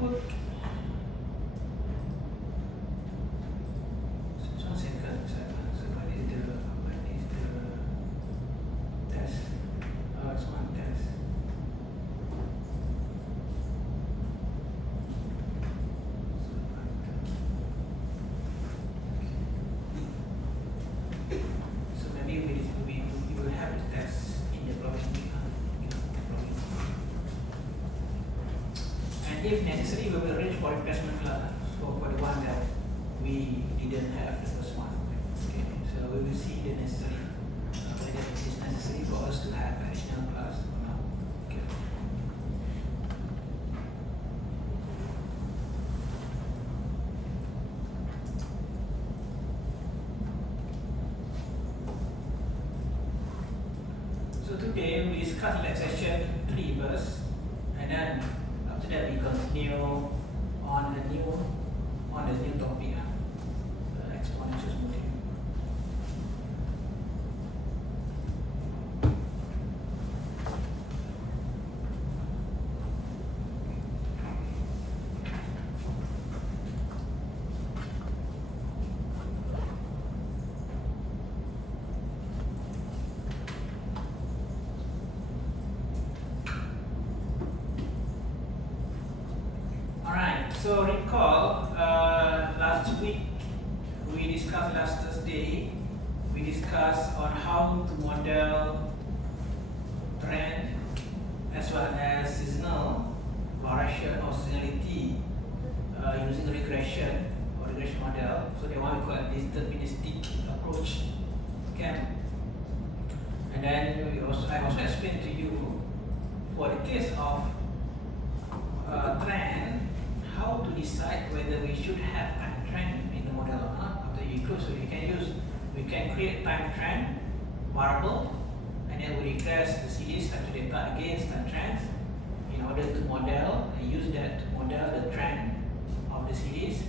put just 1 second. So what is the test? Oh, it's one test. So maybe we will have the test in the blogging. And if necessary, we will arrange for replacement class for the one that we didn't have the first one. Okay, so we will see the necessary whether it is necessary for us to have additional class or not. Okay. So today we discuss section 3 first, and then after that we continue on the new topic, the exponential module. So recall last week we discussed last Thursday we discussed on how to model trend as well as seasonal variation or seasonality using regression model. So the one we call a deterministic approach. Okay. And then I also explained to you for the case of trend, how to decide whether we should have time trend in the model or not after you include. So we can create time trend variable, and then we regress the series structure data against time trends in order to model and use that to model the trend of the series.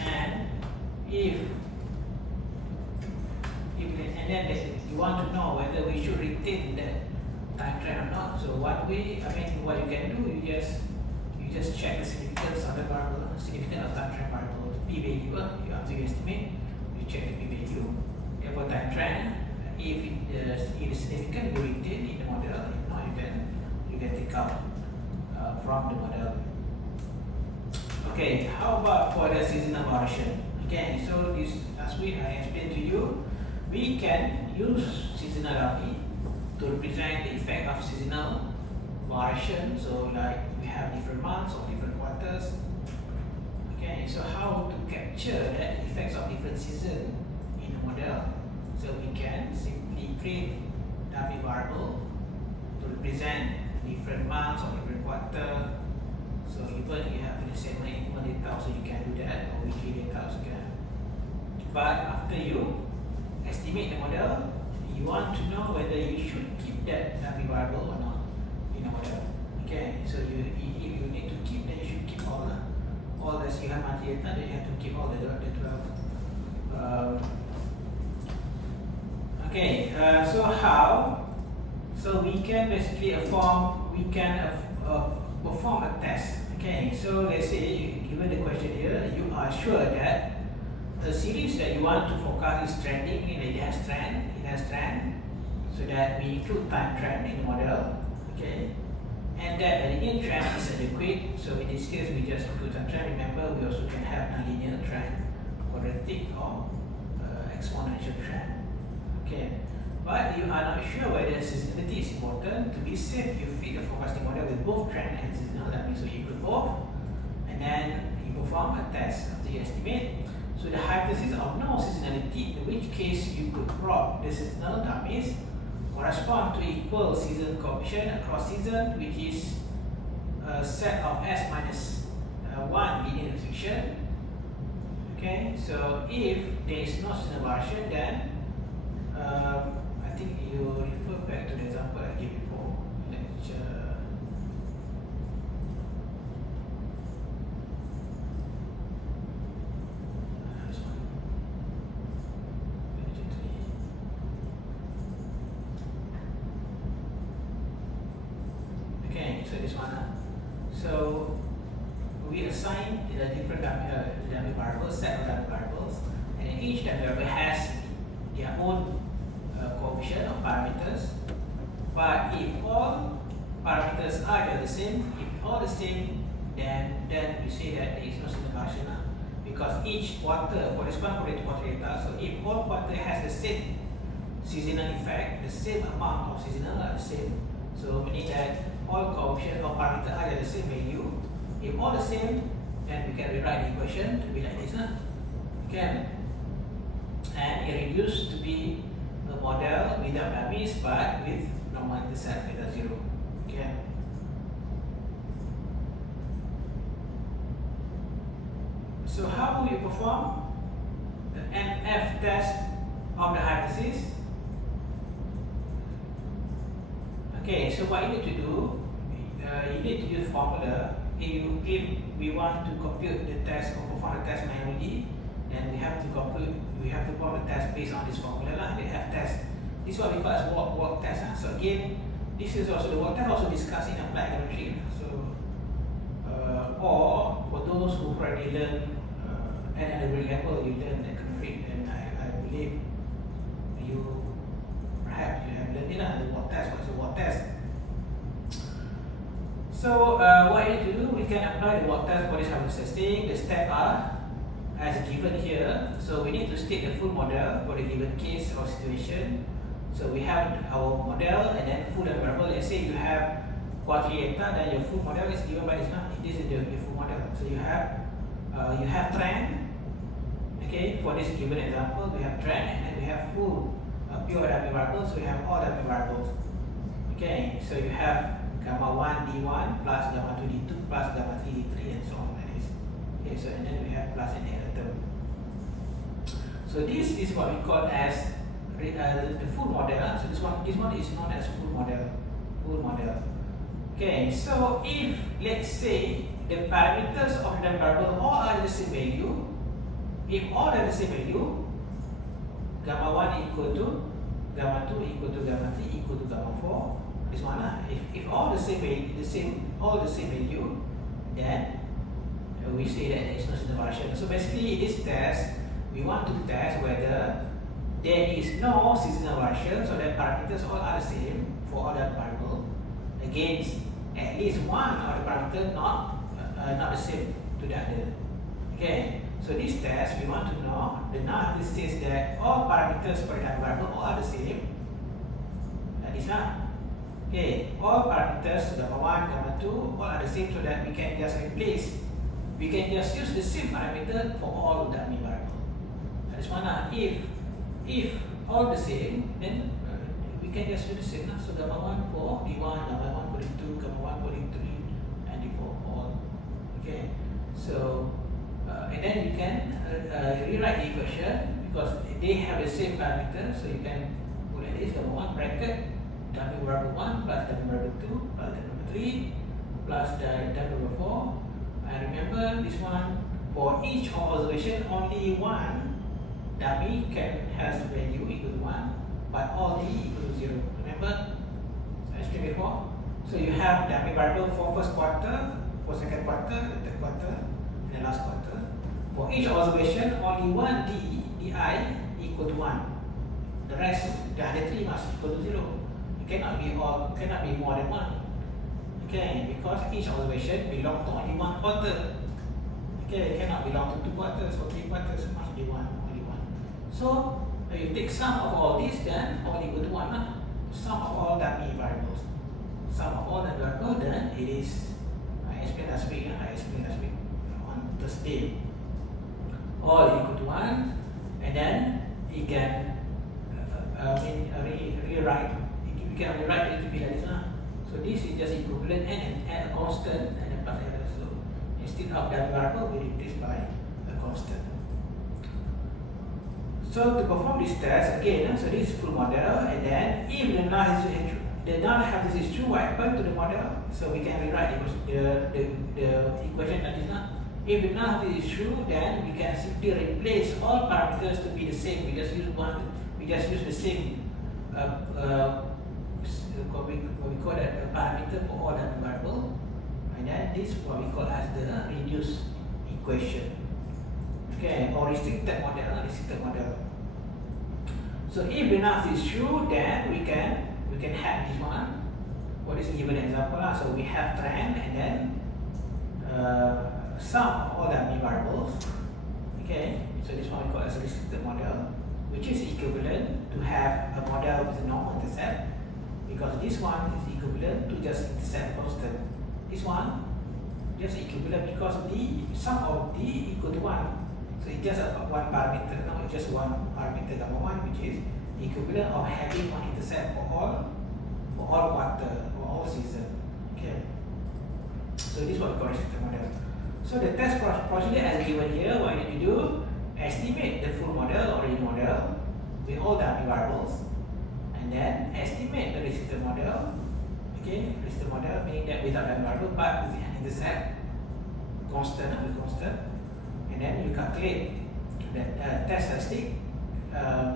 And if then you want to know whether we should retain that time trend or not. So what you can do, you just check the significance of the variable, significance of time trend variable, the p value. After you estimate, you check the p value. For time trend, if it is significant, you retain in the model. If not, you can take out from the model. Okay, how about for the seasonal variation? Okay, so this last week I explained to you, we can use seasonality to represent the effect of seasonal variation. So like we have different months or different quarters. Okay, so how to capture that effects of different season in the model? So we can simply create dummy variable to represent different months or different quarter. So even you have the same month data, so you can do that, or weekly data also can. But after you estimate the model, you want to know whether you should keep that dummy variable or not in the model. Okay, so if you need to keep, then you should keep all the you have monthly data, then you have to keep all the 12. Okay, so how? So we can basically perform a test. Okay, so let's say given the question here, you are sure that the series that you want to forecast is trending, meaning it has trend, so that we include time trend in the model. Okay, and that the linear trend is adequate. So in this case, we just include time trend. Remember, we also can have nonlinear trend, quadratic or exponential trend. Okay, but you are not sure whether seasonality is important. To be safe, you feed the forecasting model with both trend and seasonal. That means you include both, and then you perform a test after you estimate. So the hypothesis of no seasonality, in which case you could plot the seasonal dummies correspond to equal season coefficient across season, which is a set of S minus 1 linear restriction. Okay, so if there is no seasonal variation, then I think you refer back to the example I gave before, lecture. So this one. So we assign the different dummy variables, set of dummy variables, and each dummy variable has their own coefficient or parameters. But if all parameters are the same, if all the same, then we say that there is no seasonal variation, because each quarter corresponds to quarter data. So if all quarter has the same seasonal effect, the same amount of seasonal are the same. So meaning that all coefficient or parameter are the same value. If all the same, then we can rewrite the equation to be like this. Okay. And it reduced to be a model without dummies but with normal intercept beta 0. Okay. So how do we perform the NF test of the hypothesis? Okay, so what you need to do, you need to use formula. If we want to compute the test or perform the test manually, then we have to perform the test based on this formula, the F test. This is what we call as walk test. So again, this is also the walk test also discussed in applied geometry. So or for those who already learn at the level, you learn econometric, and I believe you perhaps you have learned the walk test. What's the walk test? So what you need to do, we can apply the walk test for this hypothesis testing. The steps are as given here. So we need to state the full model for the given case or situation. So we have our model and then full variable. Let's say you have quadrilateral, then your full model is given by this one. This is your full model. So you have trend. Okay, for this given example, we have trend, and then we have full pure dummy variables. So we have all dummy variables. Okay, so you have gamma 1 d1 plus gamma 2 d2 plus gamma 3 d3 and so on like this. Okay, so and then we have plus and error term. So this is what we call as the full model. So this one is known as full model. Full model. Okay, so if let's say the parameters of the variable all are the same value, if all are the same value, gamma 1 equal to gamma 2 equal to gamma 3 equal to gamma 4. This one, if all the same value, then we say that there is no seasonal variation. So basically, in this test, we want to test whether there is no seasonal variation, so that parameters all are the same for all the variables against at least one of the parameters not the same to the other. Okay. So this test, we want to know the null this says that all parameters for the variable all are the same. That is not. Okay, all parameters gamma 1, gamma 2 all are the same, so that we can just replace. We can just use the same parameter for all the dummy variables. That is one. If all the same, then we can just do the same. So gamma 1 for d1, gamma 1 for d2, gamma 1 for d3, and d4 all. Okay, so and then you can rewrite the equation because they have the same parameter. So you can put like this: gamma 1 bracket dummy variable 1 plus dummy variable 2 plus dummy variable 3 plus dummy variable 4. And remember this one, for each observation only one dummy has value equal to 1, but all d equal to 0. Remember? I explained before. So you have dummy variable for first quarter, for second quarter, third quarter, and the last quarter. For each observation only one di equal to 1. The rest, the other three must equal to 0. It cannot be more than 1. Okay, because each observation belongs to only one quarter. Okay, it cannot belong to 2 quarters or 3 quarters, it must be only one. So you take sum of all this, then all equal to 1. Sum of all dummy variables. Sum of all the variables, then it is, I explained last week on Thursday. All equal to 1, and then you can rewrite. You can rewrite it to be like this. So this is just equivalent and a constant and a plus error. So instead of that variable, we replace by a constant. So to perform this test again, so this is full model, and then if the null hypothesis is true, what happens to the model? So we can rewrite the equation like this. If the null hypothesis is true, then we can simply replace all parameters to be the same. We just use the same what we call that parameter for all the variable. and then this what we call as the reduced equation. Okay, or restricted model. So if the null is true, then we can have this one. What is given example? So we have trend and then sum of all the variables. Okay, so this one we call as a restricted model, which is equivalent to have a model with a normal intercept, because this one is equivalent to just intercept constant. This one just equivalent because the sum of d equal to 1. So it's just one parameter, no, it's just one parameter gamma 1, which is equivalent of having one intercept for all quarter or all season. Okay. So this is what we call restricted model. So the test procedure as given here, what you need to do, estimate the full model or real model with all the variables, and then estimate the restricted model. Okay, restricted model meaning that without the variable but with an intercept constant, and then you calculate the test statistic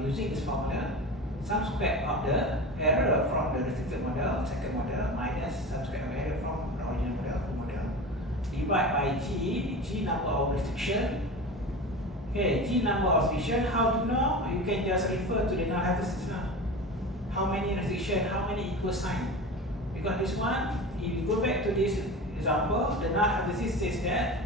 using this formula, sum square of the error from the restricted model, second model, minus sum square of error from the original model, full model, divide by G number of restriction. Okay, G number of restriction, how to know? You can just refer to the null hypothesis now. How many restriction, how many equal sign? Because this one, if you go back to this example, the null hypothesis says that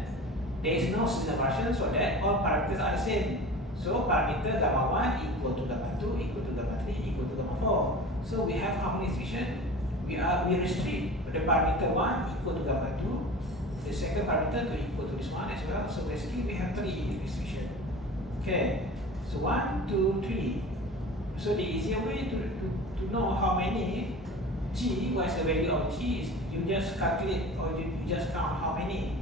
there is no seasonal variation, so that all parameters are the same. So parameter gamma 1 equal to gamma 2 equal to gamma 3 equal to gamma 4. So we have how many restriction? We restrict the parameter 1 equal to gamma 2, the second parameter 2 equal to this one as well. So basically we have 3 restriction. Okay, so 1, 2, 3. So the easier way to know how many G, what is the value of G, is you just calculate or you just count how many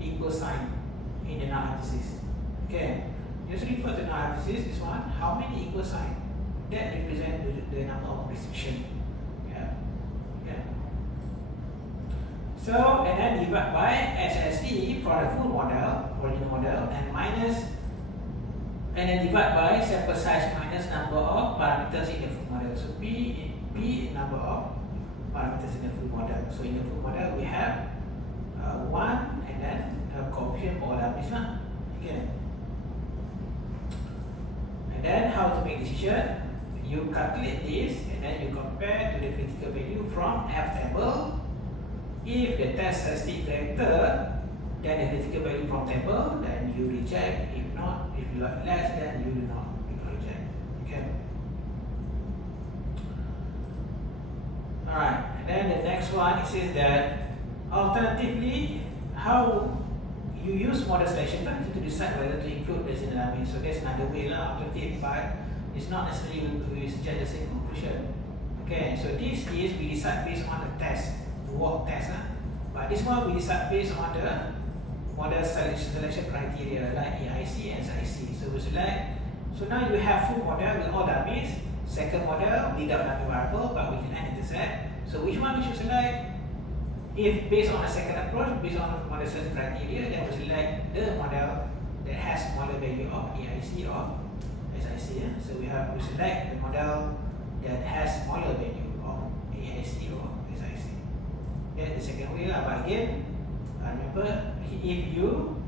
equal sign in the null hypothesis. Okay, just refer to null hypothesis, this one, how many equal sign that represent the number of restriction. Yeah. So and then divide by SSE for the full model, original model, and minus, and then divide by sample size minus number of parameters in the full model. So P number of parameters in the full model. So in the full model we have 1 and then coefficient for all parameters. Okay. And then how to make decision? You calculate this and then you compare to the critical value from F table. If the test statistic greater than the critical value from table, then you reject. If not, if you like less, then you do not reject. Okay. Alright, and then the next one, it says that alternatively, how you use model selection to decide whether to include the dynamics. So that's another way lah, alternative, but it's not necessarily we suggest the same conclusion. Okay, so this is we decide based on the test, the work test. But this one we decide based on the model selection criteria like EIC and SIC. So we select. So now you have full model with all dynamics. Second model without dynamic variable, but we can intercept. So which one we should select? If based on a second approach, based on model selection criteria, then we select the model that has smaller value of EIC or SIC. Yeah? So we select the model that has smaller value of EIC or SIC. That's the second way lah. But again, remember, if you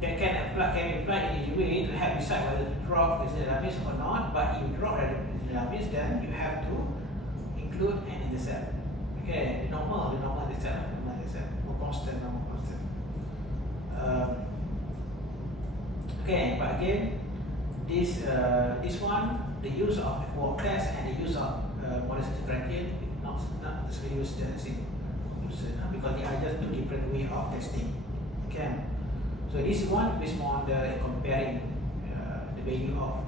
that can be applied in a way to help decide whether to drop the dynamics or not. But if you drop the dynamics, then you have to include an intercept. Okay, the normal intercept, more constant. Okay, but again, this one, the use of work test and the use of model selection criteria not necessarily use the same conclusion, because they are just two different way of testing. Okay, so this one is more on the comparing the value of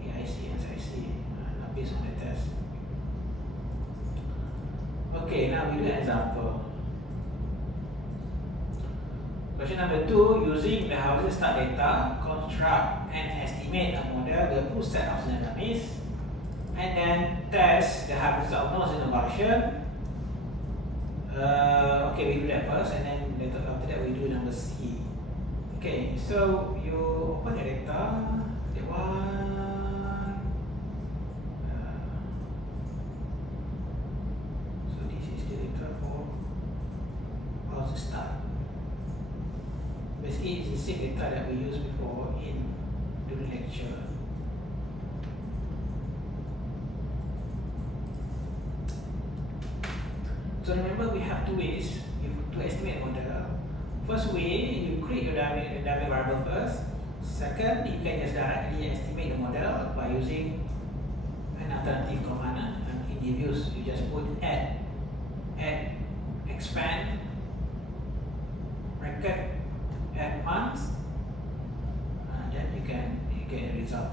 EIC and SIC based on the test. Okay, now we do an example. Question number 2, using the hypothesis start data, construct and estimate a model with a full set of dynamics, and then test the hypothesis of no innovation. Okay, we do that first, and then later after that we do number C. Okay, so you open the data, the one. So this is the data for basically it's the same data that we used before in during lecture. So remember, we have two ways to estimate a model. First way, you create your dynamic variable first. Second, you can just directly estimate the model by using an alternative command. And in the views, you just put add, expand, bracket, add months, and then you get a result.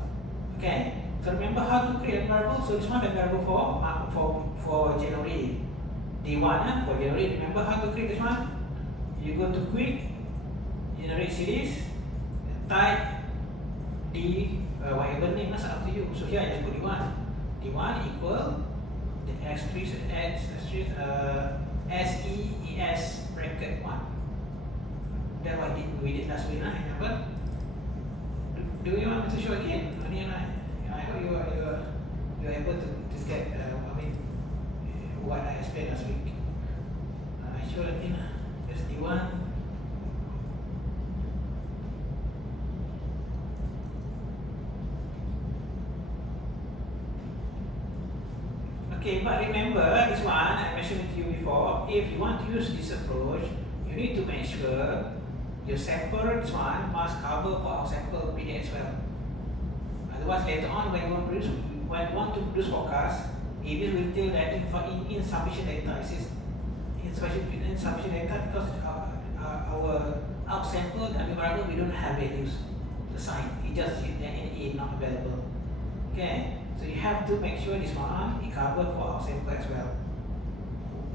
Okay. So remember how to create a variable. So this one is a variable for January. D1 for January. Remember how to create this one? You go to quick, generate series, type D whatever name, that's up to you. So here I just put D1. D1 equal the asterisk SEES bracket 1. That's what we did last week, remember? Do you want me to show again? I hope you're able to get what I explained last week. I show again. There's D1. Okay, but remember this one I mentioned to you before. If you want to use this approach, you need to make sure your sample, this one, must cover for our sample PD as well. Otherwise, later on when you want to produce forecast, it will tell that insufficient data. It is insufficient data because our sample dynamic variable, we don't have values assigned. It just is not available. Okay, so you have to make sure this one is covered for our sample as well.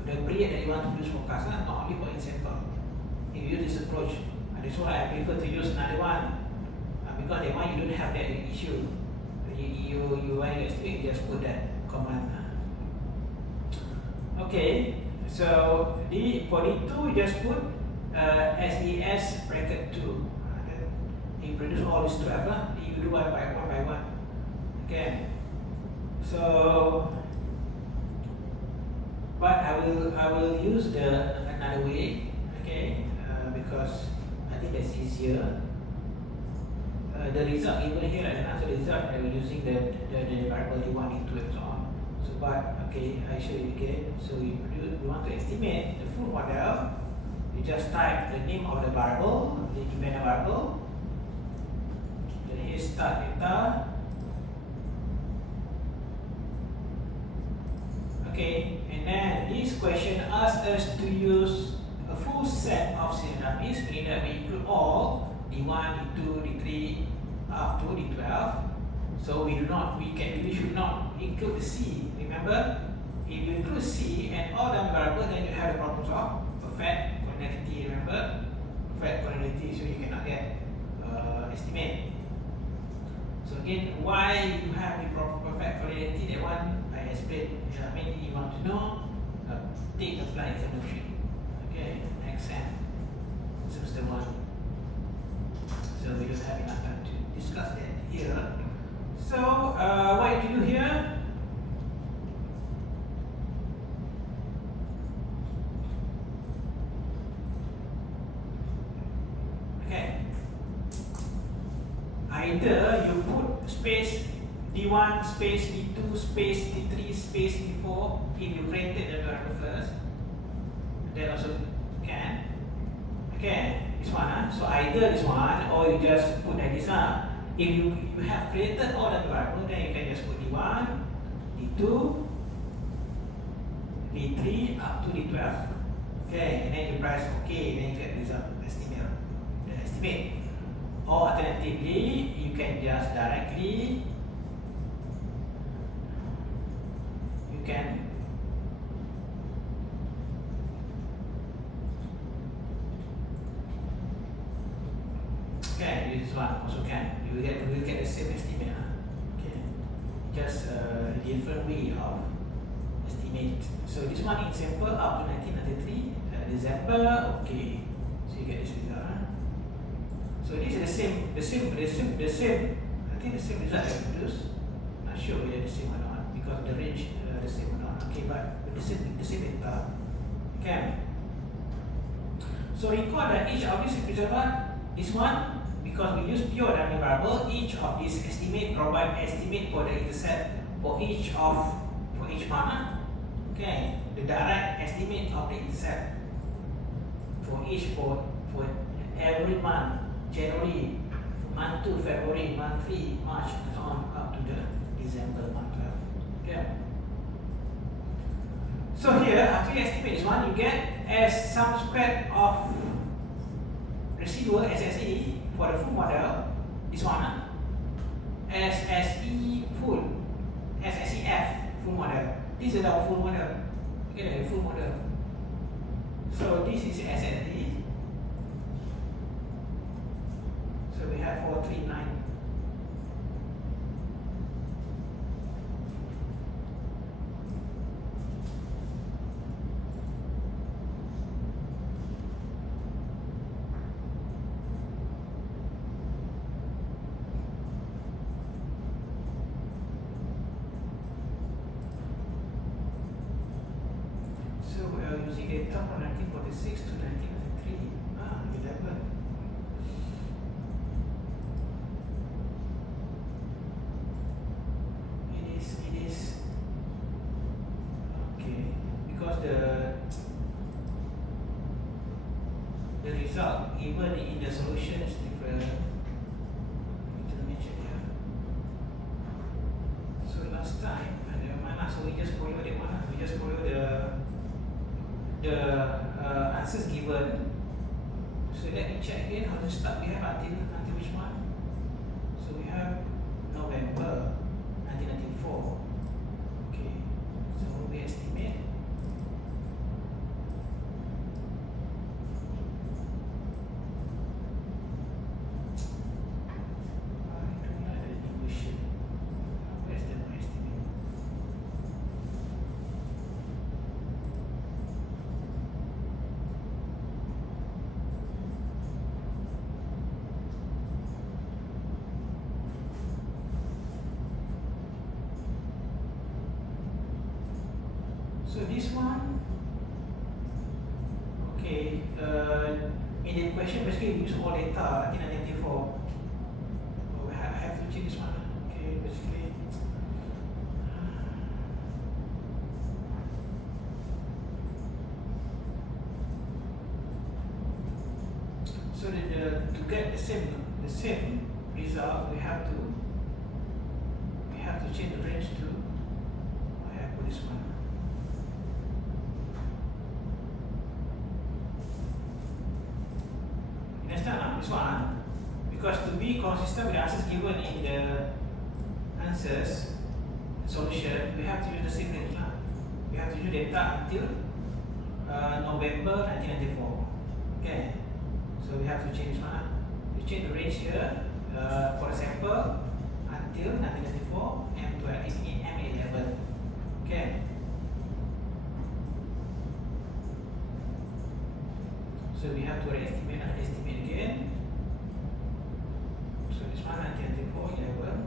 The period that you want to produce forecast, not only for in sample. If you use this approach, that's why I prefer to use another one because the one you don't have that issue. You when you estimate, you just put that command. Okay, so for D2 you just put SES bracket 2. You produce all these 12. You do one by one. Okay. So, but I will use another way. Okay, because I think that's easier. The result given here, and the result I was using the variable D1, D2, and so on. So, but okay, I show you again. So we want to estimate the full model. You just type the name of the variable, the given variable. Then here start data. Okay, and then this question asks us to use a full set of scenarios, meaning that we include all D1, D2, D3 up to D12. So we should not include the C. Remember, if you include C and all the variables, then you have the problems of perfect cardinality. Remember, perfect cardinality, so you cannot get estimate. So again, why you have the perfect cardinality? That one I explained. You want to know? Take apply geometry. Okay, next sem, semester 1. So we don't have enough time to discuss that here. So what do you do here? Okay. Either you put space D1 space D2 space D3 space D4 if you created the variable first. That also can. Okay, this one. So either this one or you just put like this. If you have created all the variables, then you can just put D1, D2, D3 up to D12. Okay, and then you press OK, then you get the result, the estimate. Or alternatively, you can just directly okay, this one also can. You will get the same estimate. Okay, just a different way of estimate. So this one in sample up to 1993 December. Okay, so you get this result. So this is the same. I think the same result I produce. Not sure whether the same or not because the range the same or not. Okay, but the same data. Okay. So recall that each of these represents what? This one, because we use pure dynamic variable, each of these estimate provide estimate for the intercept for each month. Okay, the direct estimate of the intercept for every month, January, month 2, February, month 3, March, and so on up to the December month 12. Okay. So here, after you estimate this one, you get as sum squared of residual SSE for the full model, this one, SSE full, SSEF full model. This is our full model. Okay, the full model. So this is SSE. So we have 439. So we are using data from 1946 to 1993. 11. It is okay, because the result even in the solution is different. So last time, so we just follow that one. We just follow the answers given. So let me check again how to start. We have until which one? So we have November 1994. Okay, so we estimate. I don't like the equation. Where's the estimate? So this one, okay, in the question basically we use all data in 1994. Oh, I have to change this one. Okay, basically. So to get the same result, we have to change the range to. I have put this one. This one, because to be consistent with the answers given in the answers solution, we have to use the same range. We have to use data until November 1994. Okay, so we have to change this one. We change the range here for example until 1994 M11. Okay. So we have to estimate and estimate again. So this one 1994 11.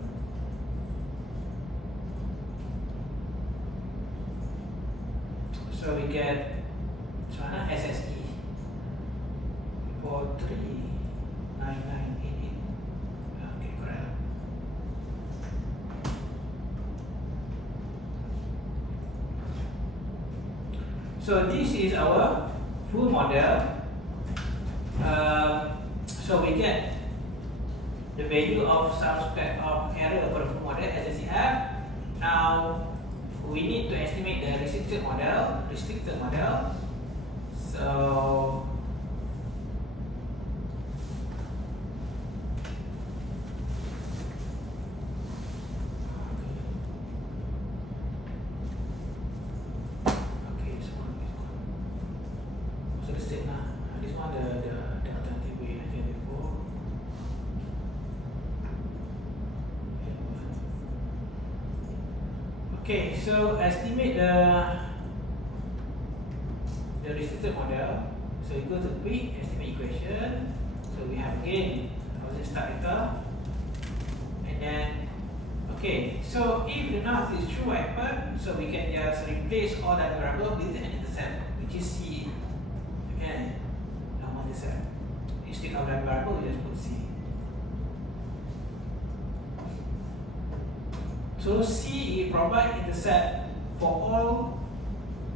So we get this one SSE for 39988. Okay, correct. So this is our full model. So we get the value of sum squared of error for the full model as we have. Now we need to estimate the restricted model. So okay, so the same lah. This one the alternative way before. Okay, so estimate the restricted model. So you go to quick estimate equation. So we have again our start data, and then okay. So if the null is true or happen, so we can just replace all that variable with an intercept, which is C. Okay, normal intercept. instead of that variable, we just put C. So C provide intercept for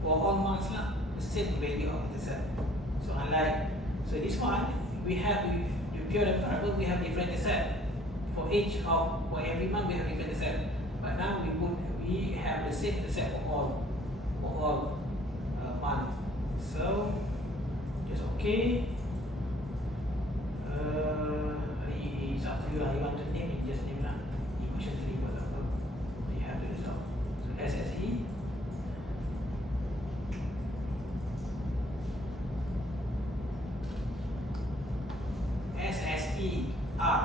all marks lah, the same value of intercept. So unlike this one, we have the pure variable, we have different intercept for every month we have different intercept. But now we have the same intercept for all month. So just okay. It's up to you lah. You want to name it, just name lah. Equation 3 for example. You have the result. So SSE. SSER.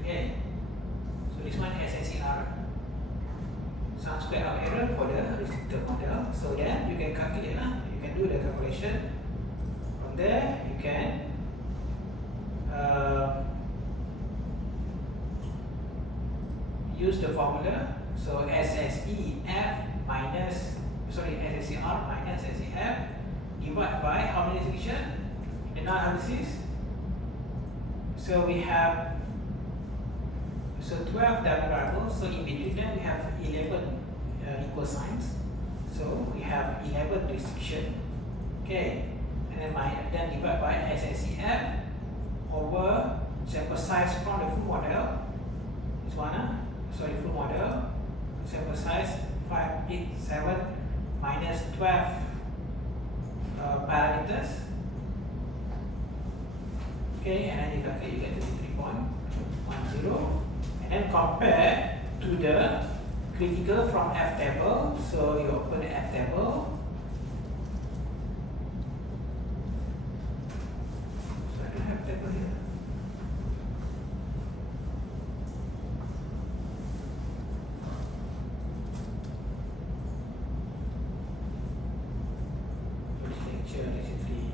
Okay. So this one SSER. Some square of error for the restricted model. So then you can calculate lah. You can do the calculation. From there you can use the formula. So SSER minus SSEF divided by how many section? The null analysis. So we have 12 variables. So in between them we have 11 equal signs. So we have 11 restriction. Okay, and then divide by SSEF over sample size from the full model. This one, full model. Sample size 587 minus 12 parameters. Okay, and then you calculate, you get 3.10, and then compare to the critical from F table. So you open the F table. So I don't have table here. Lecture 3,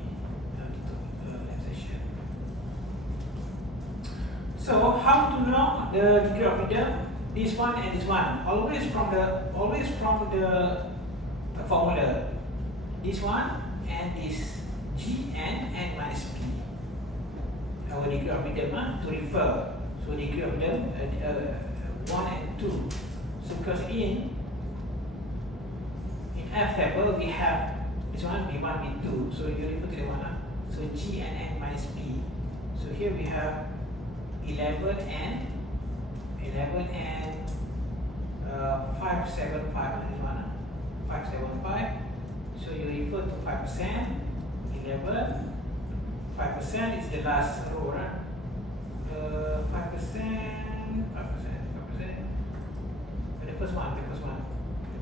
so how to know the degree of freedom? This one and this one. Always from the formula. This one and this G and N minus P. Our degree of freedom to refer. So degree of freedom 1 and 2. So because in F table we have this one B1, B2. So you refer to the one. So G and N minus P. So here we have 11 and 575. This one 575. So you refer to 5%, 11. 5% is the last row, right? 5%. The first one. The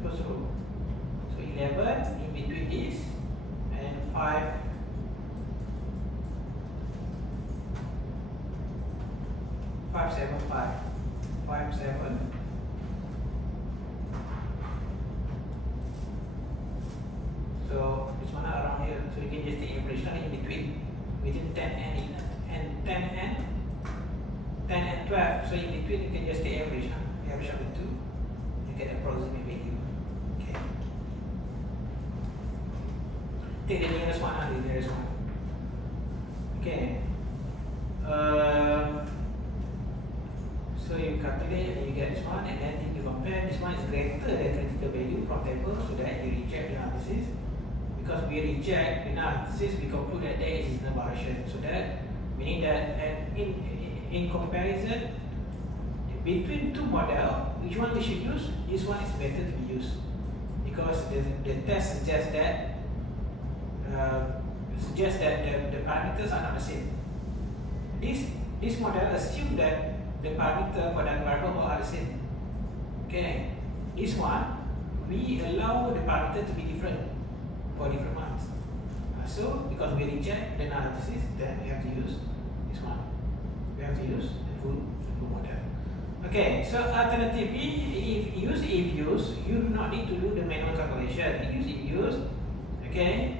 first row. So 11 in between this and 5. 575. 57. So this one around here. So you can just take average in between, within 10 and 12. So in between you can just take average. Average of the two. You get approximate value. Okay. Take the nearest one. Okay. So you calculate and you get this one, and then you compare. This one is greater than critical value from table, so that you reject the analysis. Because we reject the analysis, we conclude that there is no variation. So that meaning that in comparison between two models, which one we should use? This one is better to be used because the test suggests that the parameters are not the same. This model assumes that the parameter for that variable are the same. Okay, this one we allow the parameter to be different for different marks. So because we reject the analysis, then we have to use this one. We have to use the full model. Okay, so alternatively, if use, you do not need to do the manual calculation. If use, okay,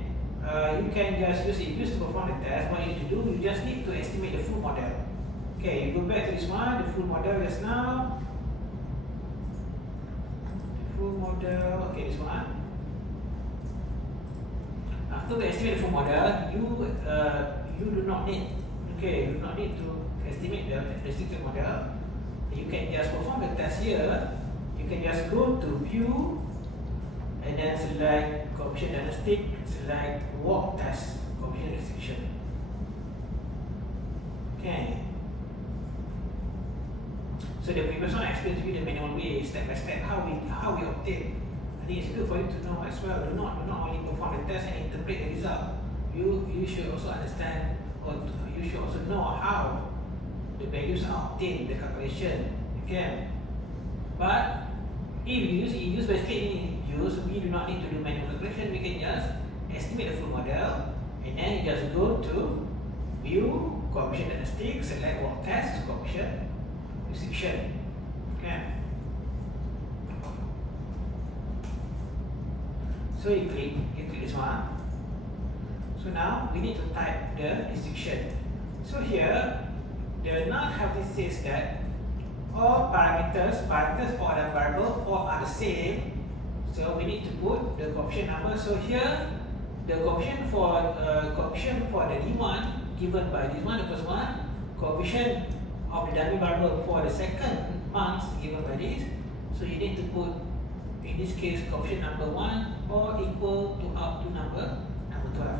you can just use if use to perform the test. What you need to do, you just need to estimate the full model. Okay, you go back to this one, the full model just now. The full model, okay, this one. After we estimate the full model, you do not need Okay, you do not need to estimate the restricted model. You can just perform the test here. You can just go to view and then select coefficient diagnostic, select walk test, coefficient restriction. Okay. So the previous one I explained to you the manual way, step by step, how we obtain. I think it's good for you to know as well. Do not only perform the test and interpret the result. You should also understand, or you should also know how the values are obtained, the calculation. Okay. But if you use basically we do not need to do manual calculation. We can just estimate the full model, and then you just go to view, coefficient diagnostic, select walk test, coefficient restriction. Okay. So you click this one. So now we need to type the restriction. So here the null hypothesis says that all parameters for the variable all are the same. So we need to put the coefficient number. So here the coefficient for the D1 given by this one, the first one, coefficient of the dummy variable for the second month given by this. So you need to put, in this case, coefficient number 1 or equal to up to number 12.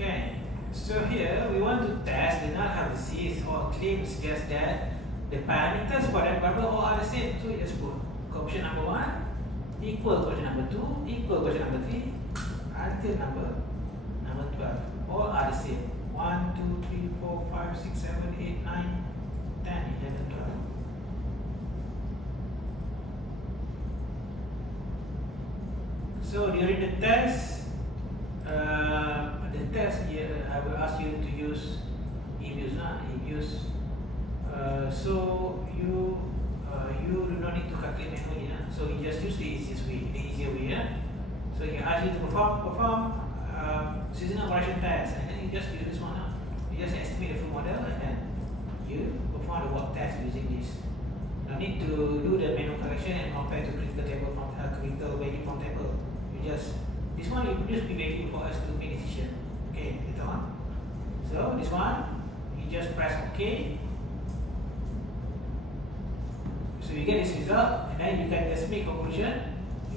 Okay, so here we want to test the null hypothesis or claim suggests that the parameters for that variable all are the same. So you just put coefficient number 1 equal coefficient number 2 equal coefficient number 3 until number 12. All are the same. 1, 2, 3, 4, 5, 6, 7, 8, 9, 10, 11, 12. So during the test, here, I will ask you to use if-use. So you do not need to calculate manually. So you just use the easier way. So you ask you to perform seasonal variation test, and then you just use this one. You just estimate the full model, and then you perform the walk test using this. No need to do the manual calculation and compare to critical table from critical value from table. You just this one you produce p-value for us to make decision. Okay, later on. So this one, you just press OK. So you get this result, and then you can just make conclusion.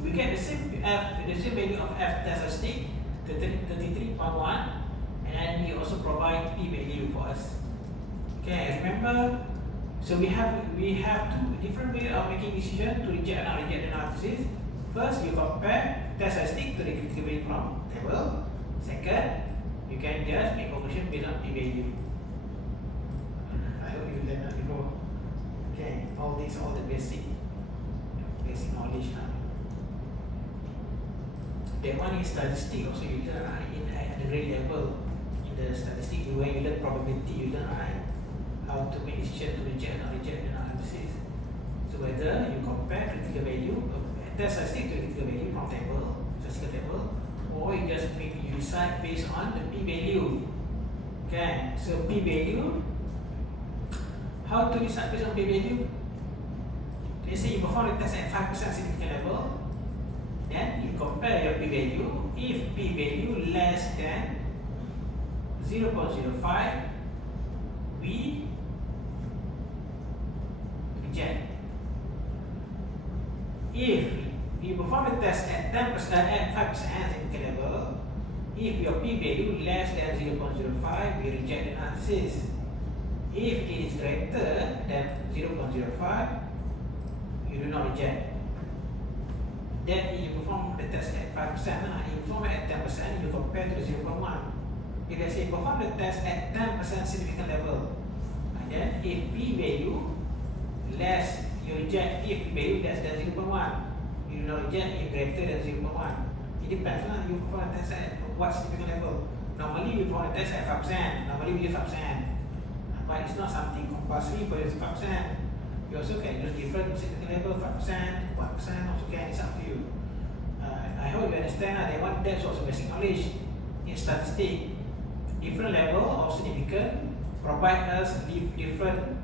We get the same value of f test stick, 33.1, and then you also provide p-value for us. Okay, remember. So we have two different ways of making decision to reject and not reject the analysis. First, you compare test statistic to the critical value from table. Second, you can just make conclusion based on p-value. I hope you learn that before. Okay, all the basic knowledge. That one is statistic also you learn at the grade level. In the statistic, when you learn probability, you learn how to make decision to reject and not reject the analysis. So whether you compare critical value test statistic to critical value from statistical table, or you just you decide based on the p-value. Okay, so p-value. How to decide based on p-value? Let's say you perform the test at 5% significant level, then you compare your p-value. If p-value less than 0.05, we reject. If you perform the test at 10% at 5% significant level, if your p-value less than 0.05, we reject the analysis. If it is greater than 0.05, you do not reject. Then you perform the test at 5%, you perform it at 10%, you compare to the 0.1. If let's say you perform the test at 10% significant level, and then if p-value less, you reject if value less than 0.1. You do not reject if greater than 0.1. It depends lah, you perform a test at what significant level. Normally we perform a test at 5%, normally we use 5%. But it's not something compulsory for you to use 5%. You also can use different significant level, 5%, 1% also can, it's up to you. I hope you understand that that's also basic knowledge in statistics. Different level of significance provide us different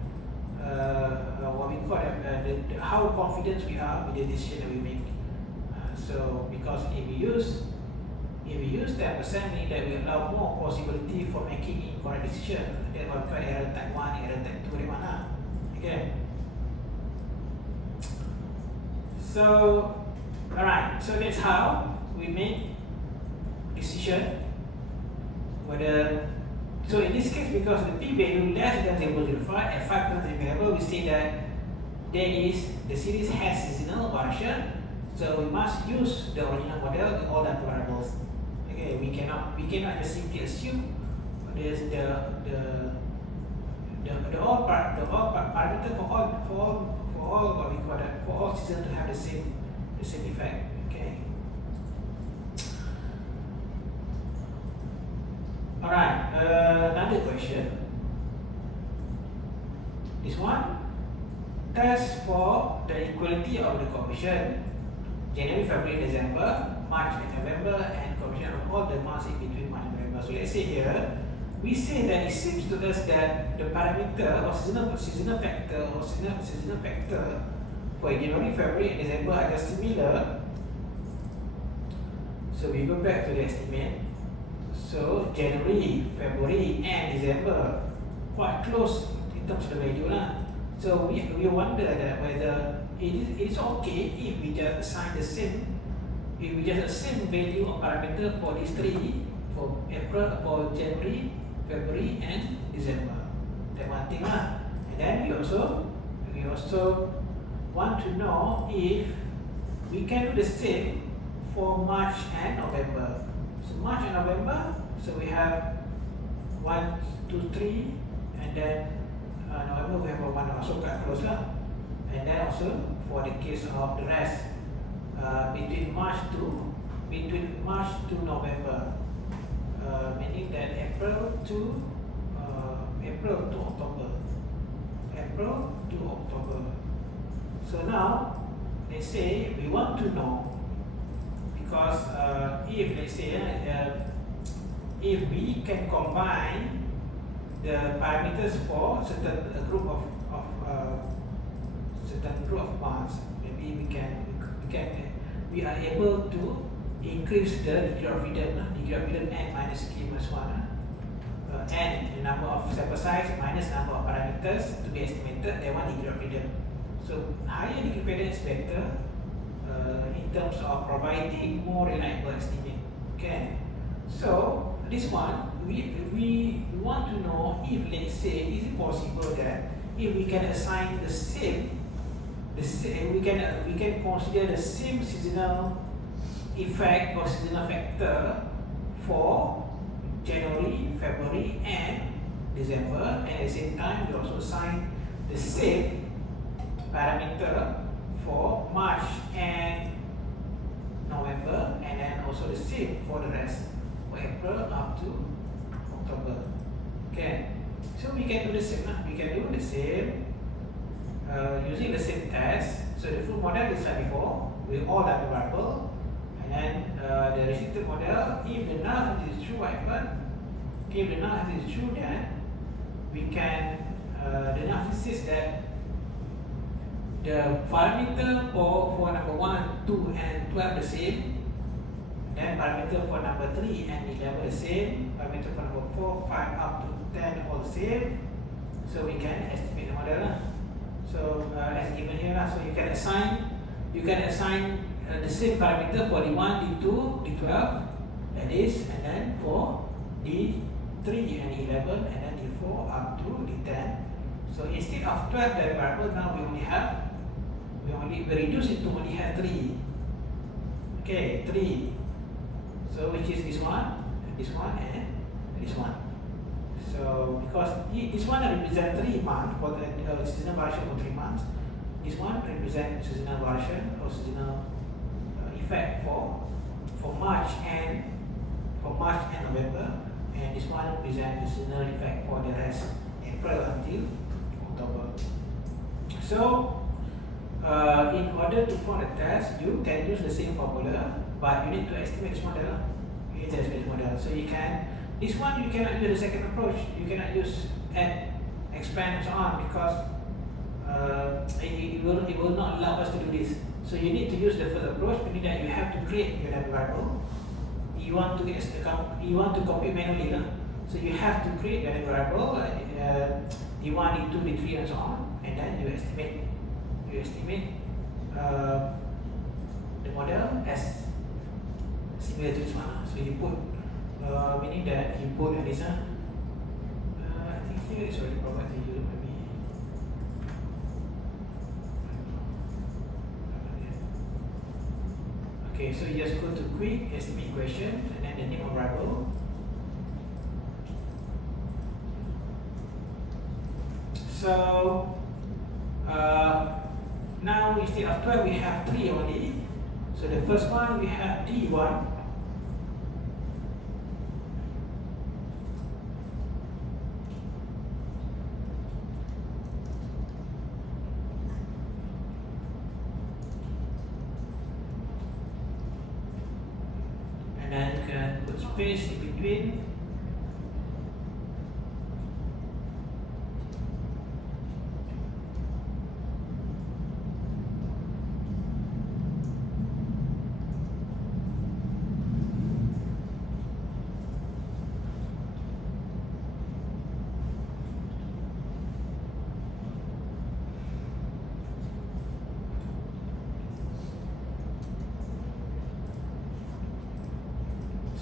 what we call how confident we are with the decision that we make. So because if we use 10%, meaning that we allow more possibility for making incorrect decision. That's what we call error type 1, error type 2, that one. Okay. So, alright, so that's how we make decision whether. So in this case, because the p-value less than 0.05 at 5% level, we say that the series has seasonal variation. So we must use the original model with all the variables. Okay, we cannot just simply assume there's the all parameter for all what we call that, for all seasons to have the same effect. Okay. Alright, another question. This one, test for the equality of the coefficient January, February, December, March and November, and coefficient of all the months in between March and November. So let's say here, we say that it seems to us that the parameter or seasonal factor for January, February, and December are just similar. So we go back to the estimate. So January, February, and December quite close in terms of the value lah. So we wonder that whether it is okay if we just assign the same value of parameter for these three, for January, February, and December. That one thing lah. And then we also want to know if we can do the same for March and November. So March and November, so we have 1, 2, 3, and then November we have one also quite close lah. And then also for the case of the rest, between March to November, meaning that April to October. So now let's say we want to know, because if let's say if we can combine the parameters for certain group of months, maybe we are able to increase the degree of freedom n minus k minus 1, n the number of sample size minus number of parameters to be estimated, that one degree of freedom. So higher degree of freedom is better in terms of providing more reliable estimate. Okay, so this one we want to know if, let's say, is it possible that if we can assign we can consider the same seasonal effect or seasonal factor for January, February, and December, and at the same time we also assign the same parameter for March and November, and then also the same for the rest, for April up to October. Okay, so we can do the same. We can do the same using the same test. So the full model is like before with all the variable, and then the restricted model. If the null is true, what happens? If the null is true, then we can the null says that the parameter for number 1, 2, and 12 the same. Then parameter for number 3 and 11 the same. Parameter for number 4, 5 up to 10 all the same. So we can estimate the model. So as given here, so you can assign the same parameter for D1, D2, D12, that is, and then for D3 and 11, and then D4 up to D10. So instead of 12 variables, now we reduce it to only have 3. Okay, 3. So which is this one, and this one. So because this one represents 3 months for the seasonal variation for 3 months. This one represents seasonal variation or seasonal effect for March and November, and this one represents the seasonal effect for the rest April until October. So in order to form a test, you can use the same formula, but you need to estimate this model. You need to estimate this model. So you can, this one you cannot use the second approach. You cannot use add, expand, and so on, because it will not allow us to do this. So you need to use the first approach, meaning that you have to create your dynamic variable. You want to compute manually, so you have to create dynamic variable, D1, D2, D3, and so on, and then you estimate the model as similar to this one. So you put, meaning that you put this. I think here it's already provided to you. Maybe. Okay, so you just go to quick estimate equation and then the name of variable. So now instead of 12 we have 3 only. So the first one we have D1. And then you can put space in between.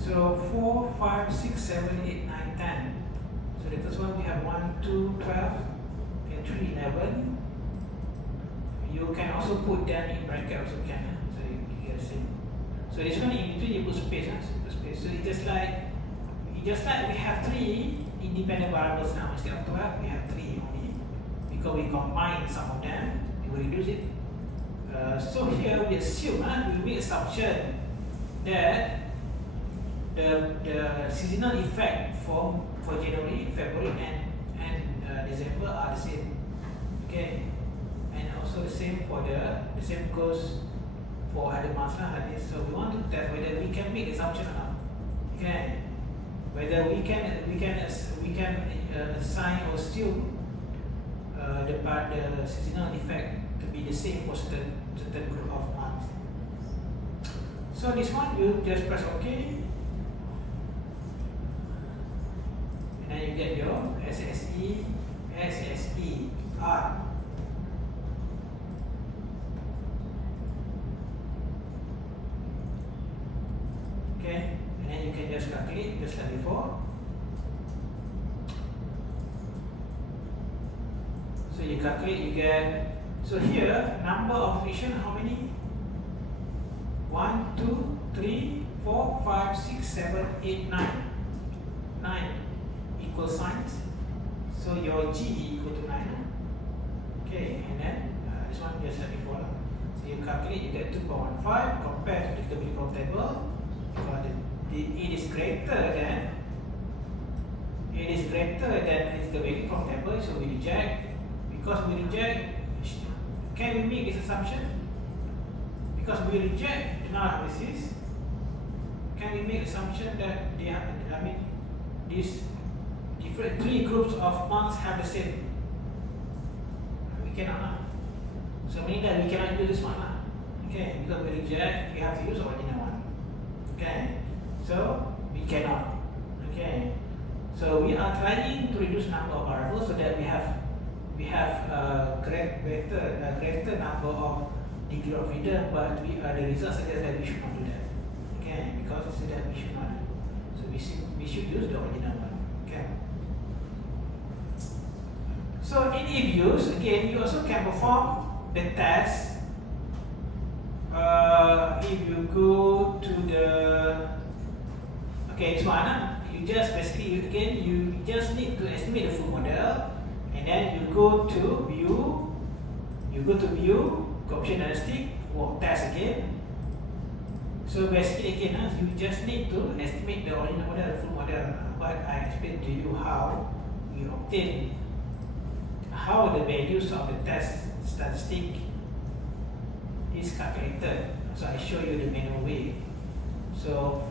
So 4, 5, 6, 7, 8, 9, 10. So the first one we have 1, 2, 12, and 3, 11. You can also put them in bracket also can. So you can see. So this one in between you put space. So it's just like we have 3 independent variables now. Instead of 12, we have 3 only. Because we combine some of them, we will reduce it. So here we assume, we make assumption that the seasonal effect for January, February, and December are the same. Okay, and also the same for the same goes for other months like this. So we want to test whether we can make assumption or not. Okay, whether we can assign or assume the seasonal effect to be the same for certain group of months. So this one you just press OK. And then you get your SSE, R. Okay, and then you can just calculate just like before. So you calculate, you get, so here number of iteration how many? 1, 2, 3, 4, 5, 6, 7, 8, 9. 9 equal signs. So your G equal to 9. Okay, and then this one just like before. So you calculate, you get 2.15 compared to the critical from table. Because it is greater than critical value from table, so we reject. Because we reject, can we make this assumption? Because we reject the null analysis, can we make assumption that they have, these different 3 groups of months have the same? We cannot. So meaning that we cannot use this one. Okay, because we reject, we have to use the original one. Okay, so we cannot. Okay, so we are trying to reduce number of variables so that we have greater number of degree of freedom, but the results suggest that we should not do that. Okay, because it says that we should not do. So we should use the original one. Okay. So in EViews, again, you also can perform the test. If you go to the, okay, this one, you just basically you just need to estimate the full model, and then you go to view, coefficient diagnostic, work test again. So basically again, you just need to estimate the original model, the full model. But I explained to you how you obtain how the values of the test statistic is calculated. So I show you the manual way. So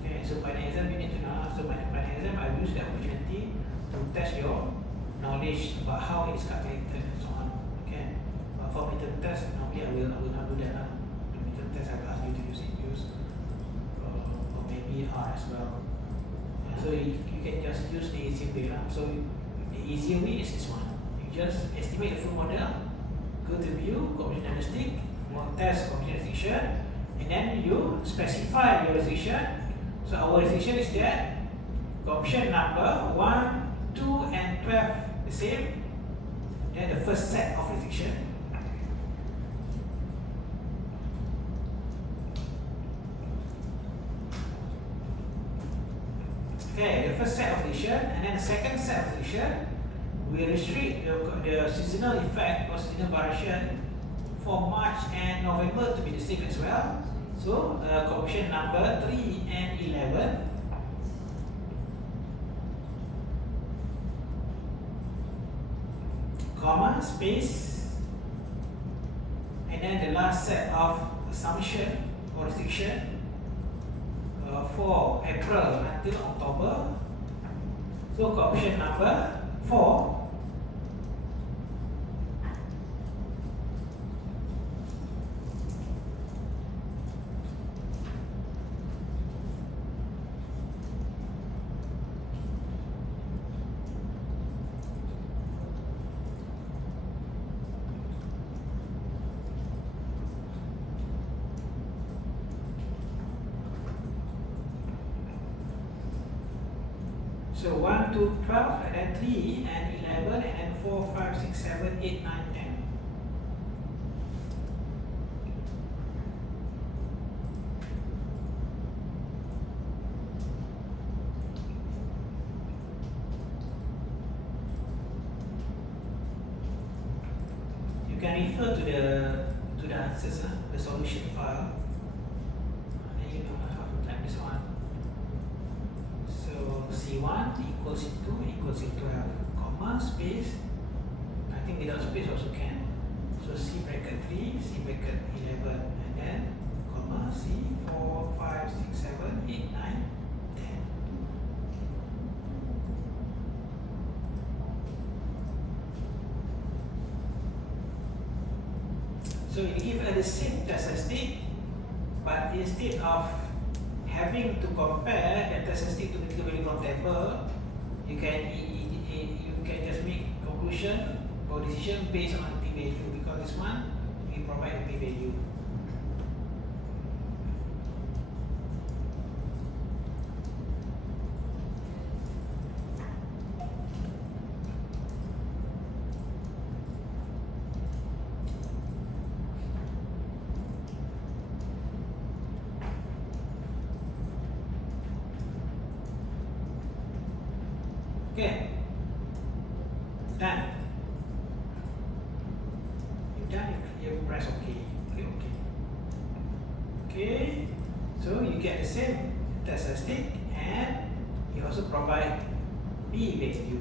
okay, so by the exam you need to know. So by the exam I use the opportunity to test your knowledge about how it is calculated and so on. Okay, but for midterm test normally I will not do that. The midterm test I will ask you to use or maybe R as well. So you can just use the easy way. So the easier way is this one. You just estimate the full model, go to view, coefficient diagnostic, test coefficient restriction, and then you specify your restriction. So our restriction is that coefficient number 1, 2, and 12 the same. Then the first set of restriction. Okay, the first set of restriction, and then the second set of restriction, we restrict the seasonal effect or seasonal variation for March and November to be the same as well. So coefficient number 3 and 11. Comma, space, and then the last set of assumption or restriction for April until October. So coefficient number 4. So 1, 2, 12, and then 3 and 11, and then 4, 5, 6, 7, 8, 9, 10. You can refer to the answers, the solution file. And you know how to type this one. So C1 equals C2 equals C12, comma, space, I think without space also can. So C bracket 3, C bracket 11, and then comma, C 4, 5, 6, 7, 8, 9, 10. So you give the same statistic, but instead of having to compare the statistic to the value from table, you can just make conclusion or decision based on p value, because this one we provide a p value. Okay, done. You're done, you press OK. Click OK. Okay, so you get the same statistic, and you also provide p value.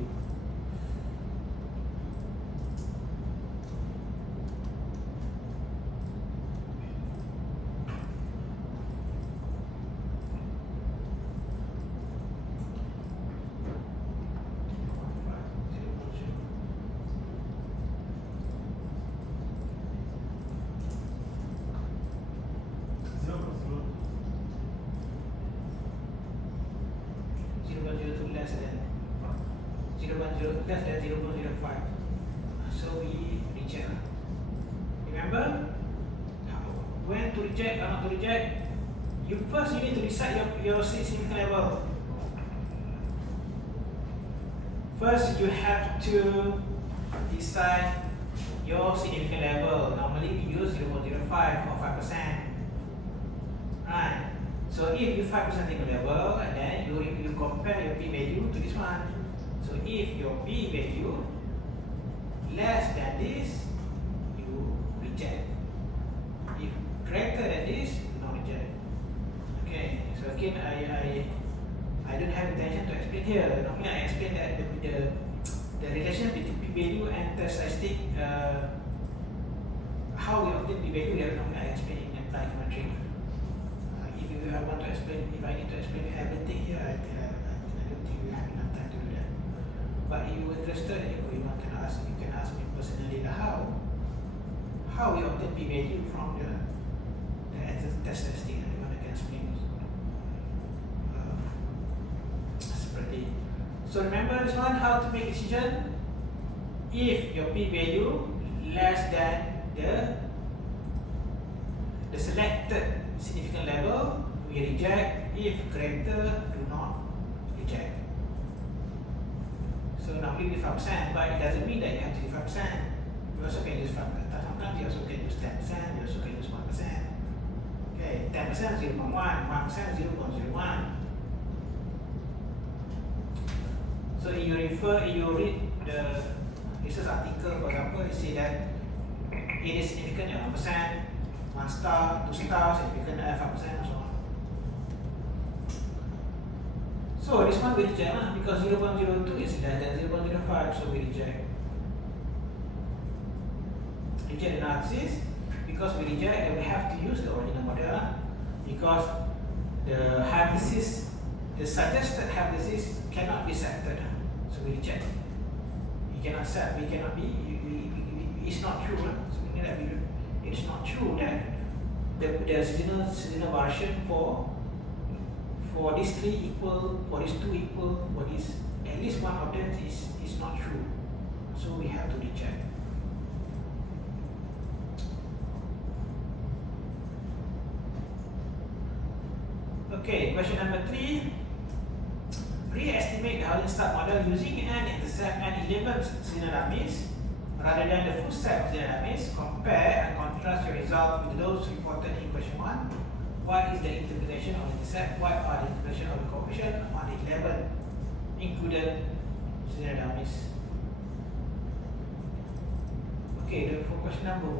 Less than 0.05. So we reject. Remember when to reject or not to reject? You need to decide your significant level. First, you have to decide your significant level. Normally we use 0.05 or 5%. Right. So if you find something level, and then you compare your p value to this one. So if your p value less than this, you reject. If greater than this, you not reject. Okay. So again, I don't have intention to explain here. Normally I explain that the relation between p value and the statistic, how we obtain p value. Normally I explain in applied geometry. If I want to explain, if I need to explain everything here, I don't think we have enough time to do that. But if you're interested, you can ask me personally how we obtain p value from the test statistic, and I can explain separately. So remember this one, how to make decision. If your p value less than the selected significant level, we reject. If greater, do not reject. So normally we 5%, but it doesn't mean that you have to use 5%. You also can use 5%. Sometimes you also can use 10%. You also can use 1%. Okay, 10% 0.1, 1% 0.01. So if you read the research article, for example, you see that it is significant at 1%, 1 star, 2 stars, significant at 5%, and so on. So this one we reject because 0.02 is less than 0.05, so we reject. Reject analysis, because we reject, then we have to use the original model because the hypothesis, the suggested hypothesis cannot be accepted, so we reject. We cannot accept. We cannot be. It's not true. So meaning that it's not true that the seasonal variation for these 3 equal, for these 2 equal, for this at least one of them is not true. So we have to reject. Okay, question number 3. Re-estimate the housing start model using an intercept and 11 seasonal dummies rather than the full set of seasonal dummies. Compare and contrast your result with those reported in question 1. What is the interpretation of the intercept? What are the interpretation of the coefficient on the 11 included seasonal dummies? Okay, for question number 1,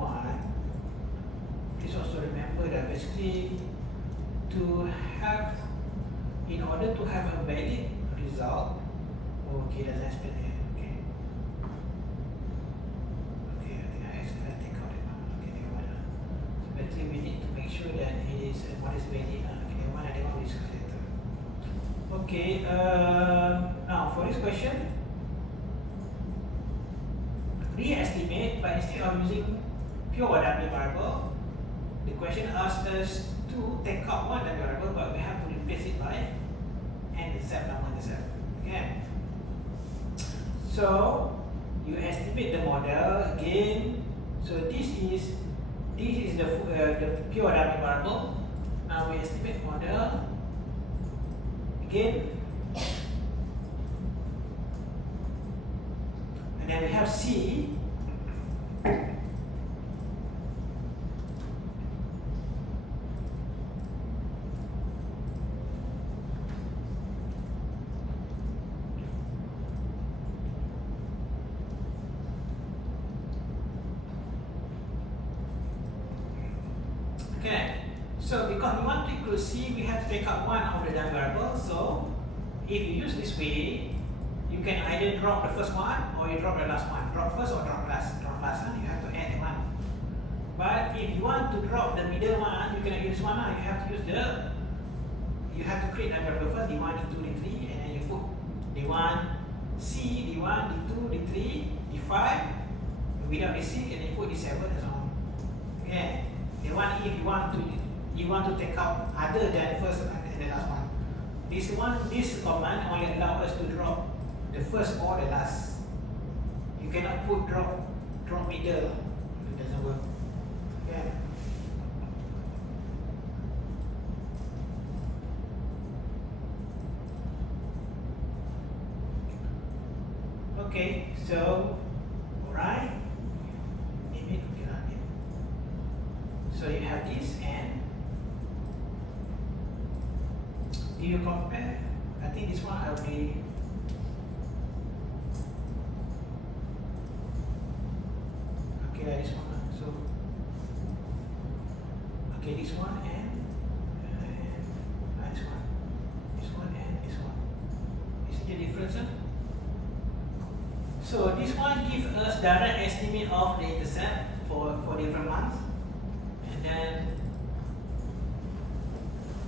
please also remember that basically in order to have a valid result, okay, let's explain here. Okay, I think I take out it now. Okay, never mind. So basically we need to make sure that it is what is valid. Okay, never mind, I don't want to discuss later. Okay, now for this question, re-estimate, but instead of using pure dummy variable, the question asks us to take out one dummy variable, but we have to replace it by an intercept, number intercept. Okay. So you estimate the model again. So this is the pure dummy variable. Now we estimate model again, and then we have C. Okay, so because we want to include C, we have to take out one of the dummy variables. So if you use this way, you can either drop the first one or you drop the last one. Drop first or drop last. Drop last, you have to add the one. But if you want to drop the middle one, you cannot use one. You have to create a variable first, D1, D2, D3, and then you put D1, C, D1, D2, D3, D5, without D6, and then you put D7 and so on. Okay. The one if you want to take out other than first and the last one. This command only allows us to drop the first or the last. You cannot put drop middle. It doesn't work. Okay. Okay, so alright. So you have this, and if you compare, I think this one I'll be okay, this one. So okay, this one and this one and this one. You see the difference? Huh? So this one gives us direct estimate of the intercept for different months, and then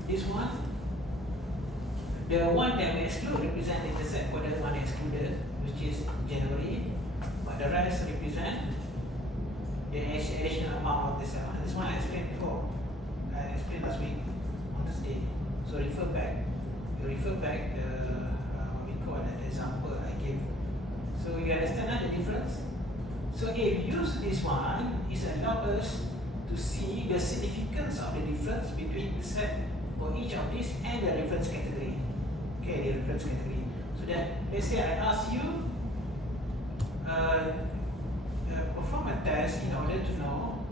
this one, the one that we exclude represent the intercept for the one excluded, which is January, but the rest represent the additional amount of this one. This one I explained before. I explained last week on Thursday. So refer back the we call it the example I gave. So you understand the difference? So if you use this one, it allows us to see the significance of the difference between the set for each of these and the reference category. Okay, the reference category. So that, let's say I ask you perform a test in order to know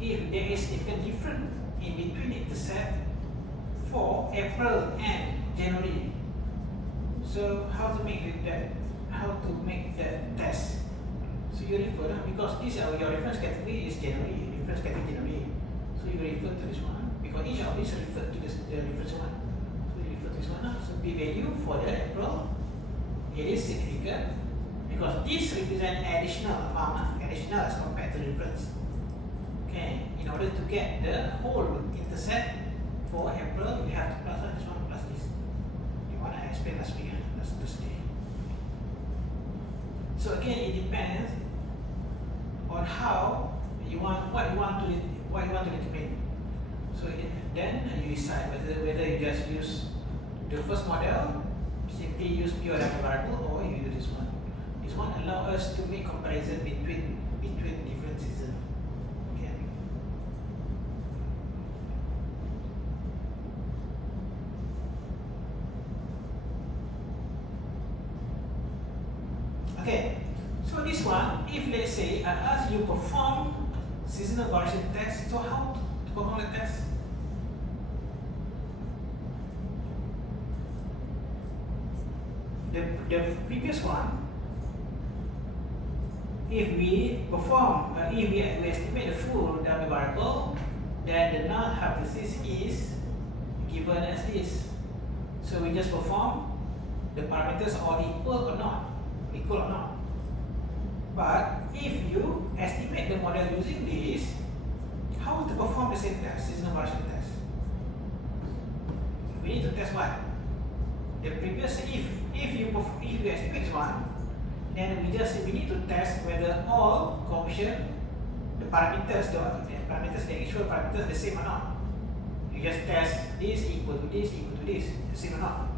if there is significant difference in between intercept for April and January. So how to make that? How to make that test? So you refer because this your reference category is January, reference category January. So you refer to this one because each of these refer to the reference one. So you refer to this one. So P value for the April, it is significant because this represents additional amount, additional as compared to the reference. Okay, in order to get the whole intercept for April, we have to plus this one plus this. The one I explained last week, last Tuesday. So again, it depends on how you want, what you want to determine. So then you decide whether you just use the first model, simply use pure data variable, or you use this one. This one allows us to make comparison between different seasons. Okay. Okay. So this one, if let's say I ask you perform seasonal variation test, so how to perform the test? The previous one, if we perform, if we estimate the full W variable, then the null hypothesis is given as this. So we just perform the parameters are equal or not, But if you estimate the model using this, how to perform the same test, seasonal variation test? We need to test what? The previous, if you estimate one, then we need to test whether all coefficient, the parameters, the actual parameters, the same or not. You just test this equal to this, the same or not.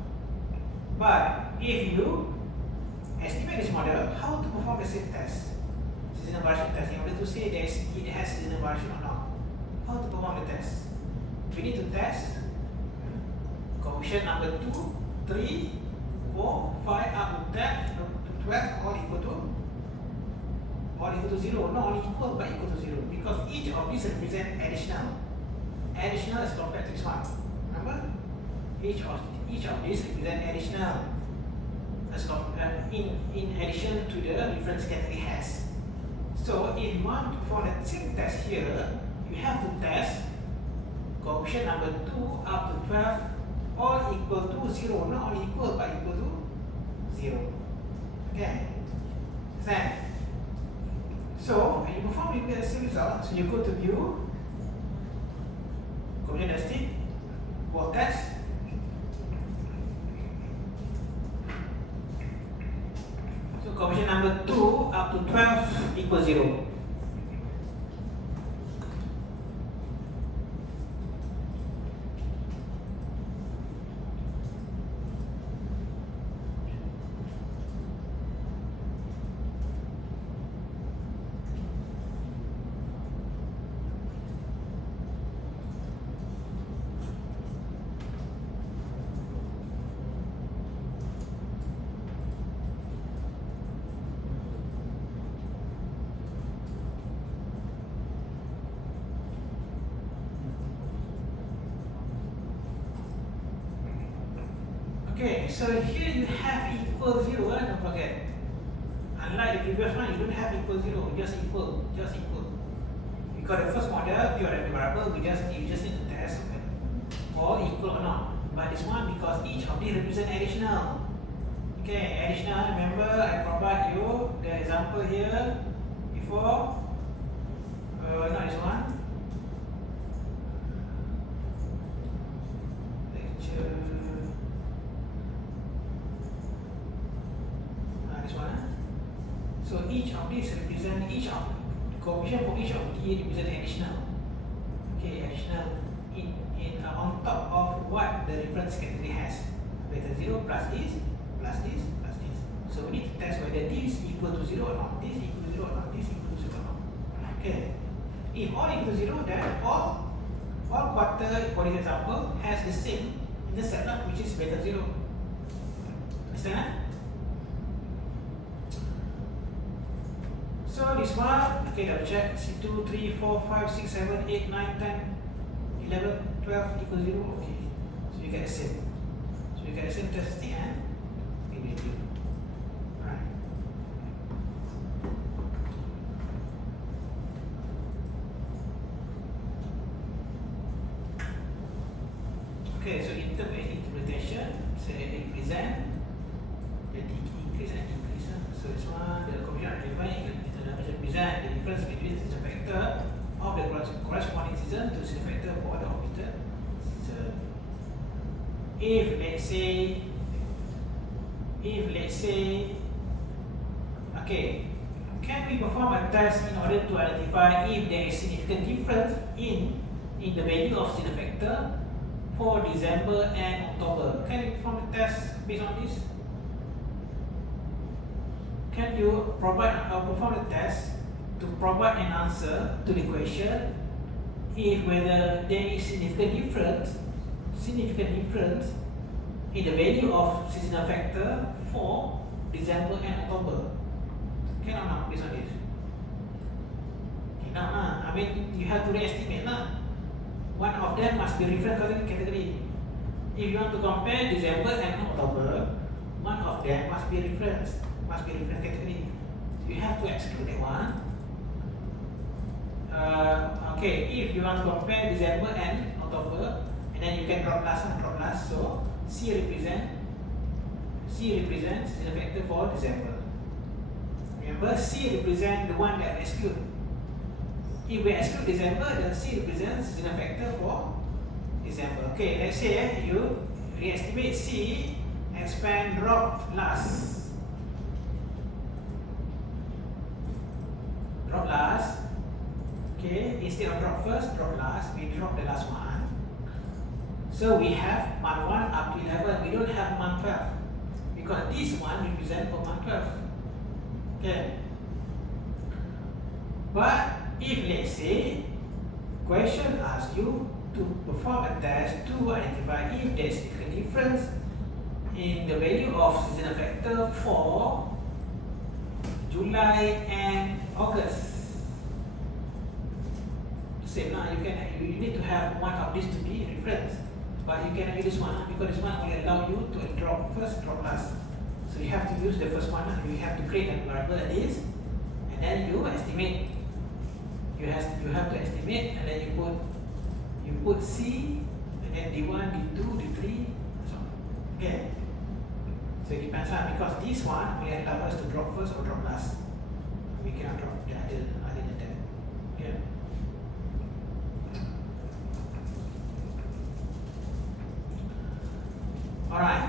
But if you estimate this model, how to perform the same test, seasonal variation test, in order to say that it has seasonal variation or not. How to perform the test? We need to test coefficient number 2, 3, 4, 5 up to 10, to 12, all equal to 0, not only equal but equal to 0, because each of these represent additional as compared to this one. Remember, each of these represent additional as in addition to the reference category has. So if you want to perform the same test here, you have to test coefficient number 2 up to 12 all equal to 0, not only equal but equal to 0. Okay. Then, so when you perform, you get the same result. So you go to view, coefficient density, work test. So coefficient number 2 up to 12 equals 0. Okay, so here you have equal 0, don't forget. Unlike the previous one, you don't have equal 0, just equal, Because the first model, pure random variable, you just need to test or equal or not. But this one, because each of these represent additional. Okay, additional, remember I provide you the example here before. Not this one. Lecture. This one. So each of these represent each of the coefficient for each of these represent additional. Okay, additional in on top of what the reference category has. Beta 0 plus this, plus this, plus this. So we need to test whether this equal to 0 or not, this equal to 0 or not, this equal to 0 or not. Okay. If all equal to 0, then all quarter for this example has the same intercept, which is beta 0. Understand? So this one, okay, double check. C2, 3, 4, 5, 6, 7, 8, 9, 10, 11, 12 equals 0. Okay. So you get the same. So you get the same testing and we will do. Alright. Okay, so in terms of interpretation, say represent the increase and decrease. So this one, the coefficient identified represent the difference between the factor of the corresponding season to the factor for the opposite season. If let's say, okay, can we perform a test in order to identify if there is significant difference in the value of season factor for December and October? Can you perform the test based on this? Can you perform the test to provide an answer to the question if whether there is significant difference in the value of seasonal factor for December and October? Can or not based on this? Cannot. I mean, you have to re-estimate lah. One of them must be reference category. If you want to compare December and October, one of them must be reference category. So you have to exclude that one. Okay, if you want to compare December and October, and then you can drop last. So C represents the factor for December. Remember, C represents the one that we exclude. If we exclude December, then C represents the factor for December. Okay, let's say you re-estimate C, expand, drop last. Drop last. Okay, instead of drop first, drop last, we drop the last one. So we have month 1 up to 11. We don't have month 12 because this one represents for month 12. Okay. But if let's say question asks you to perform a test to identify if there is a difference in the value of seasonal factor for July and August. Same now, you need to have one of these to be reference, but you cannot use this one because this one only allow you to drop first, drop last. So you have to use the first one. You have to create a variable like this, and then you estimate. You have to estimate, and then you put C, and then D1, D2, D3, so okay. So it depends on because this one only allow us to drop first or drop last. We cannot drop the other than that. Okay. Alright.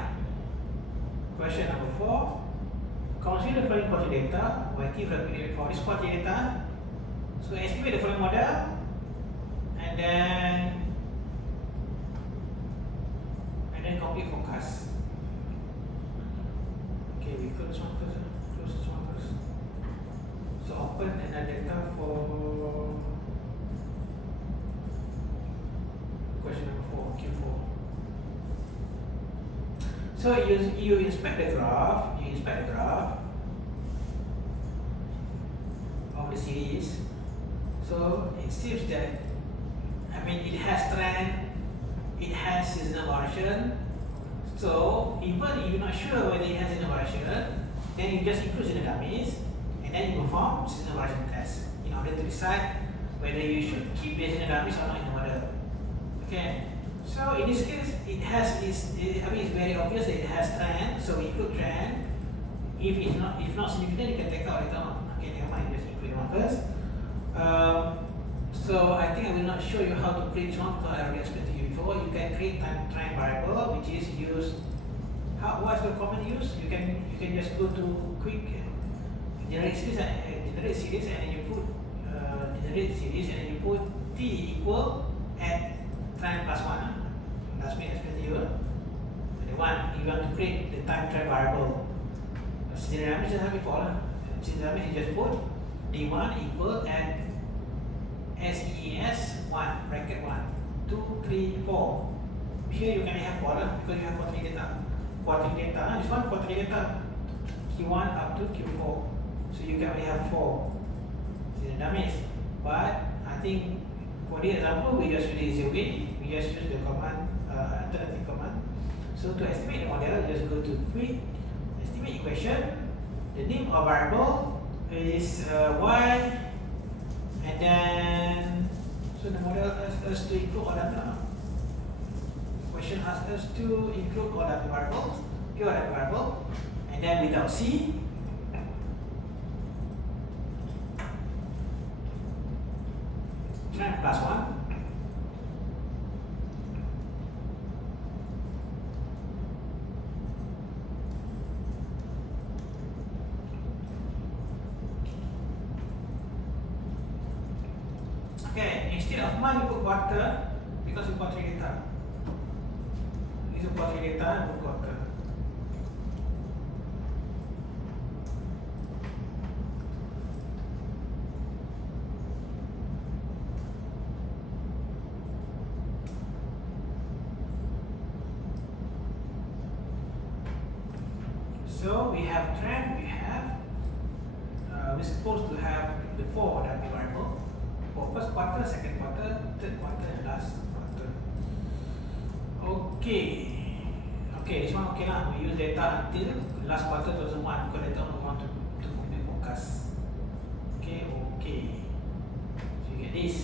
Question number 4. Consider the following quantity data. For this quantity data, so estimate the following model, and then complete forecast. Okay, we close this one first. Close this one first. So open another data for question number 4, Q4. So you inspect the graph. Of the series. So it seems that, I mean, it has trend, it has seasonal variation, So even if you're not sure whether it has seasonal variation, then you just include seasonal dummies and then you perform seasonal variation test in order to decide whether you should keep the seasonal dummies or not in the model. Okay. So in this case, it has this. I mean, it's very obvious that it has trend. So we include trend. If not significant, you can take out later on. Okay, never mind. Just include one first. So I think I will not show you how to create this one because I already explained to you before. You can create time trend variable, which is used. What's the common use? You can just go to quick generate series and then you put generate series and then you put t equal at trend plus 1. That's me explain to you. The one you want to create the time trend variable. Sejarah just have before. Sejarah you just put d1 equal at SES 1 bracket 1 2 3 4. Here you can have 4 because you have quarterly data. Quarterly data. This one quarterly data Q1 up to Q4. So you can only have 4 dummies. But I think for the example we just use the easier way. We just use the command alternative command. So to estimate the model, just go to quick estimate equation. The name of variable is y, and then so the model asks us to include all data. Question asks us to include all data variables, pure data variable, and then without c. Trend plus 1. Okay, instead of month you put quarter because you quarterly data. This is quarterly data and put quarter. So we have trend, we're supposed to have the 4 data variable for first quarter, second quarter, third quarter, and last quarter. Okay, this one okay lah. We use data until last quarter 2001 because later on we want to compute forecast. Okay. So you get this.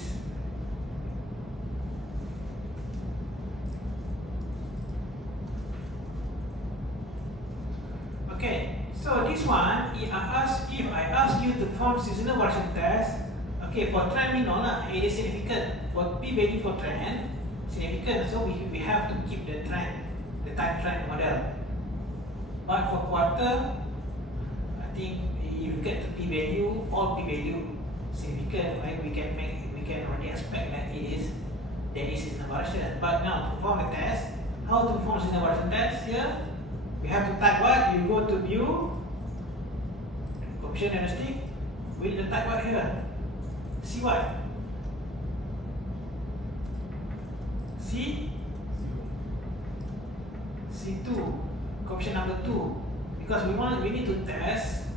Okay, so this one, if I ask you to perform seasonal variation test, okay, for trend we know lah, it is significant. For p value for trend, significant, so we have to keep the trend, the time trend model. But for quarter, I think if you get the p value, all p value significant, right? We can already expect that there is seasonal variation. But now to perform a test, how to perform seasonal variation test here? We have to type what? You go to view, coefficient diagnostic. We need to type what here? C what? C2, coefficient number 2. Because we need to test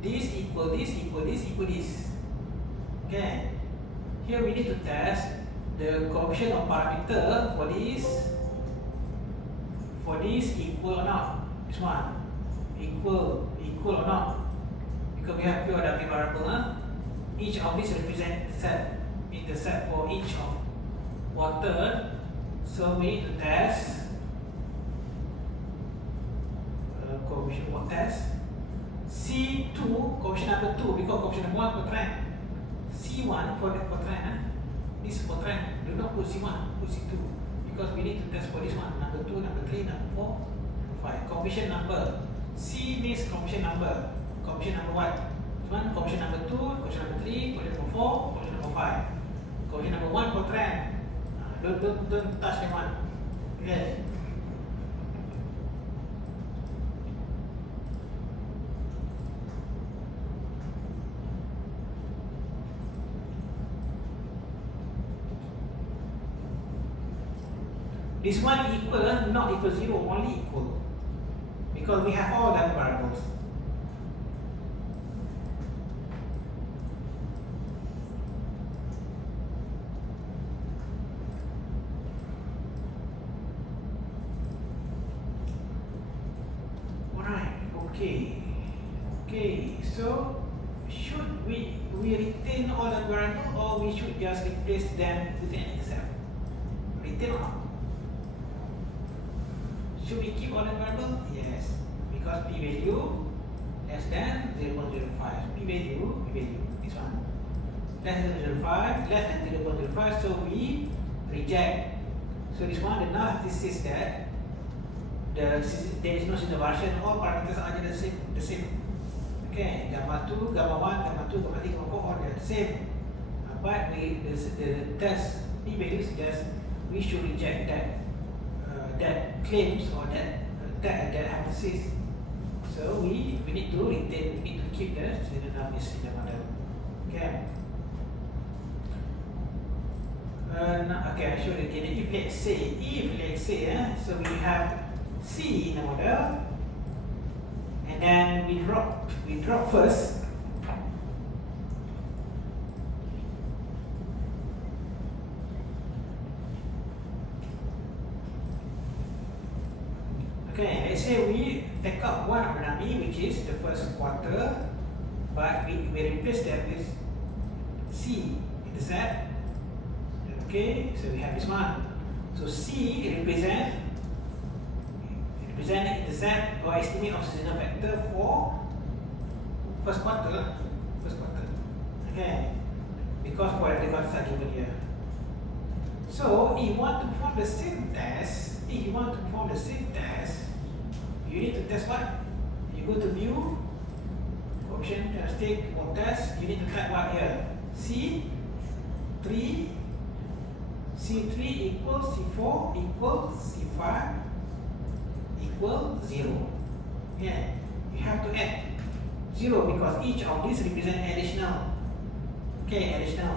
this equal this equal this equal this. Okay. Here we need to test the coefficient of parameter for this equal or not. This one equal or not, because we have pure adaptive variable. Each of these represent set, in the set for each of quarter. So we need to test coefficient for test C2 coefficient number 2 because coefficient number 1 for trend, C1 for trend. This for trend. Do not put C1, put C2 because we need to test for this one, number 2, number 3, number 4. Coefficient number. C means coefficient number. Coefficient number what? One coefficient number 2, coefficient number 3, coefficient number 4, coefficient number 5. Coefficient number 1 for trend. Don't touch that one. Yes. This one equal, not equal 0, only equal. Because we have all data variables. Okay, so should we retain all the variable, or we should just replace them with an itself? Retain or not? Should we keep all the variable? Yes, because p value less than 0.05. P value, this one less than 0.05, less than 0.05, so we reject. So this one, the null hypothesis that there is no single version, all parameters are the same. Okay, gamma 2, gamma 1, gamma 2, gamma 3, gamma 4, all the same. But the test p value suggests we should reject that claims or that hypothesis. So we need to retain, we need to keep the null in the model. Okay. Okay, I show you again. If let's say, so we have C in the model, and then we drop first. Okay, let's say we take out one of the dummy, which is the first quarter, but we replace that with C in the set. Okay, so we have this one. So C represent intercept or estimate of seasonal factor for first quarter. Okay, because for the quarters are given here. So if you want to perform the same test, you need to test what? You go to view, option, static or test. You need to type what here? C3 equals C4 equals C5 equals 0. Yeah, you have to add 0 because each of these represent additional. Okay, additional.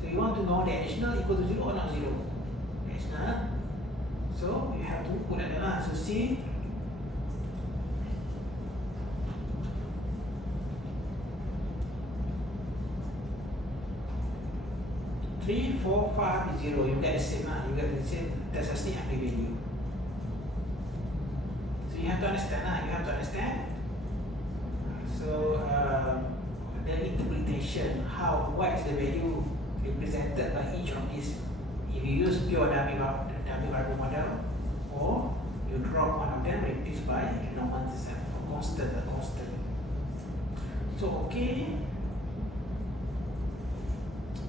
So you want to know the additional equal to 0 or not 0? Additional. So you have to put that down. So C 3, 4, 5 is 0. You get the same. You get the same. That's a state and value. So you have to understand. So the interpretation, what is the value represented by each of these. If you use pure dummy variable model, or you drop one of them, replaced by normal system, a constant. So okay.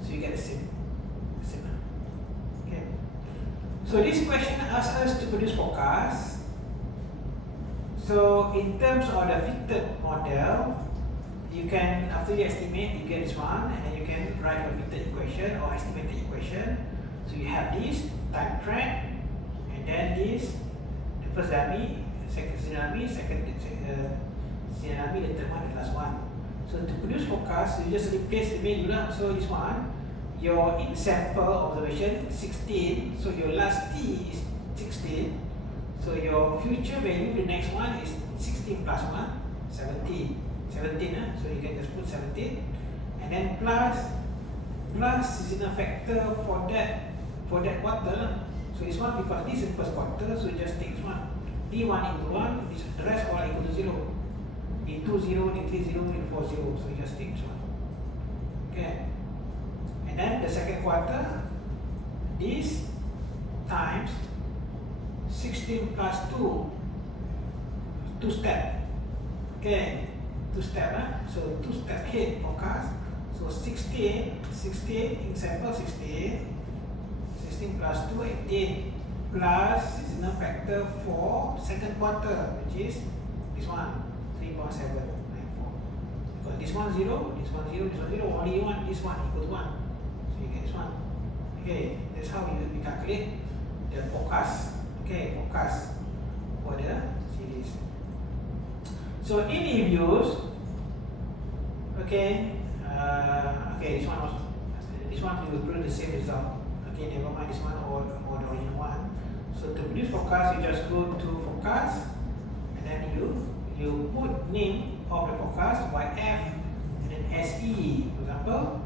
So you get the same. Okay. So this question asks us to produce forecast. So in terms of the fitted model, you can, after you estimate, you get this one, and then you can write your fitted equation or estimated equation. So you have this time trend, and then this, the first dummy, second dummy, the third one, the last one. So to produce forecast, you just replace the value. So this one, your in sample observation 16, so your last t is 16. So your future value, the next one is 16 plus 1, 17. So you can just put 17, and then plus seasonal factor for that quarter. So this one, because this is first quarter, so just take this one. D1 into 1, the rest all equal to 0. D2 0, D3 0, D4 0. So you just take this one. Okay. And then the second quarter, this times 16 plus 2 step. Okay, 2 step. So 2 step hit forecast. So 16 in sample 16 plus 2 18 plus seasonal factor for second quarter, which is this one 3.794. Because this one 0, this one 0, this one 0, only one, this one equals 1. So you get this one. Okay, that's how we calculate the forecast. Okay, forecast for the series. So in reviews, okay, this one we will produce the same result. Okay, never mind this one or the original one. So to produce forecast, you just go to forecast, and then you put name of the forecast YF and then SE. For example,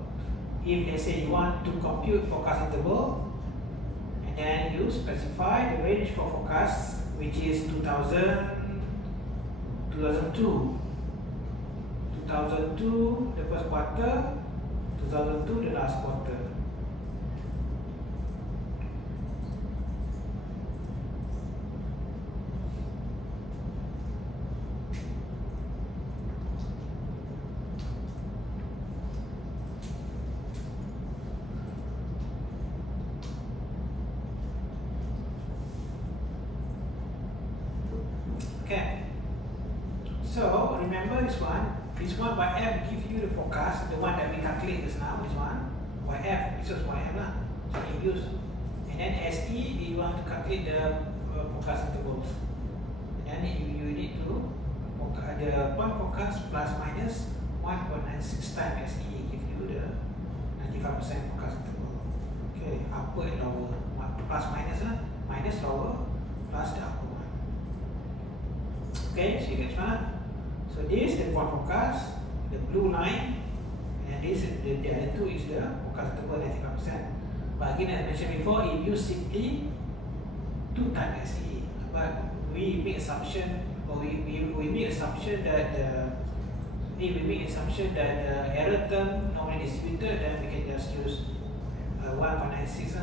if they say you want to compute forecast interval, and then you specify the range for forecast, which is 2000 2002. 2002 the first quarter, 2002 the last quarter. Okay. So remember this one YF gives you the forecast, the one that we calculate just now, this one. YF, this is YF lah. So you use. And then SE, you want to calculate the forecast intervals. And then you need to the point forecast plus minus 1.96 times SE give you the 95% forecast interval. Okay, upper and lower. Plus minus lah. Minus lower plus the upper one. Okay, so you get one. So this is the point forecast, the blue line, and this the other two is the forecast interval 95%. But again, as mentioned before, if you simply 2 times SE, but we make assumption, or we make assumption that the error term normally distributed, then we can just use 1.96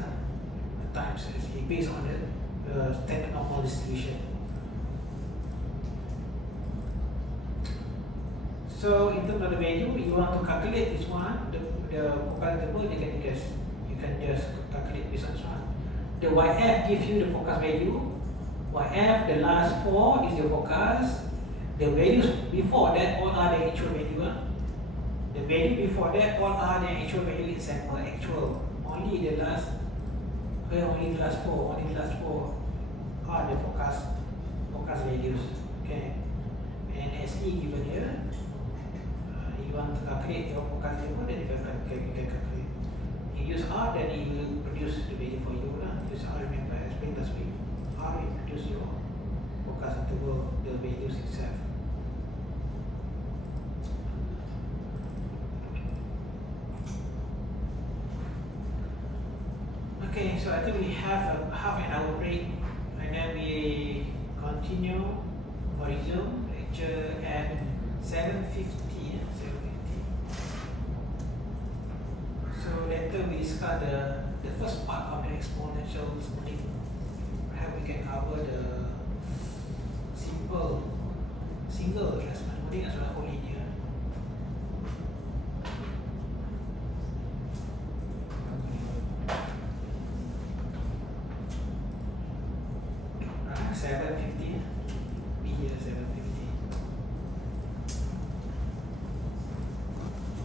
times SE based on the standard normal distribution. So in terms of the value, you want to calculate this one, the forecast interval, you can just calculate this one. The YF gives you the forecast value. YF, the last 4 is the forecast. The values before that all are the actual value. The value before that all are the actual value in sample actual. Only the last 4 are the forecast values. Okay. And SE given here. You want to calculate your forecast value, then you can calculate. You use R, then it will produce the value for you. Use R, remember, I explained last week. R will produce your forecast interval, the values itself. Okay, so I think we have a half an hour break, and then we continue or resume lecture at 7:50. So later we discuss the first part of the exponential smoothing. Perhaps we can cover the single exponential smoothing as well as linear.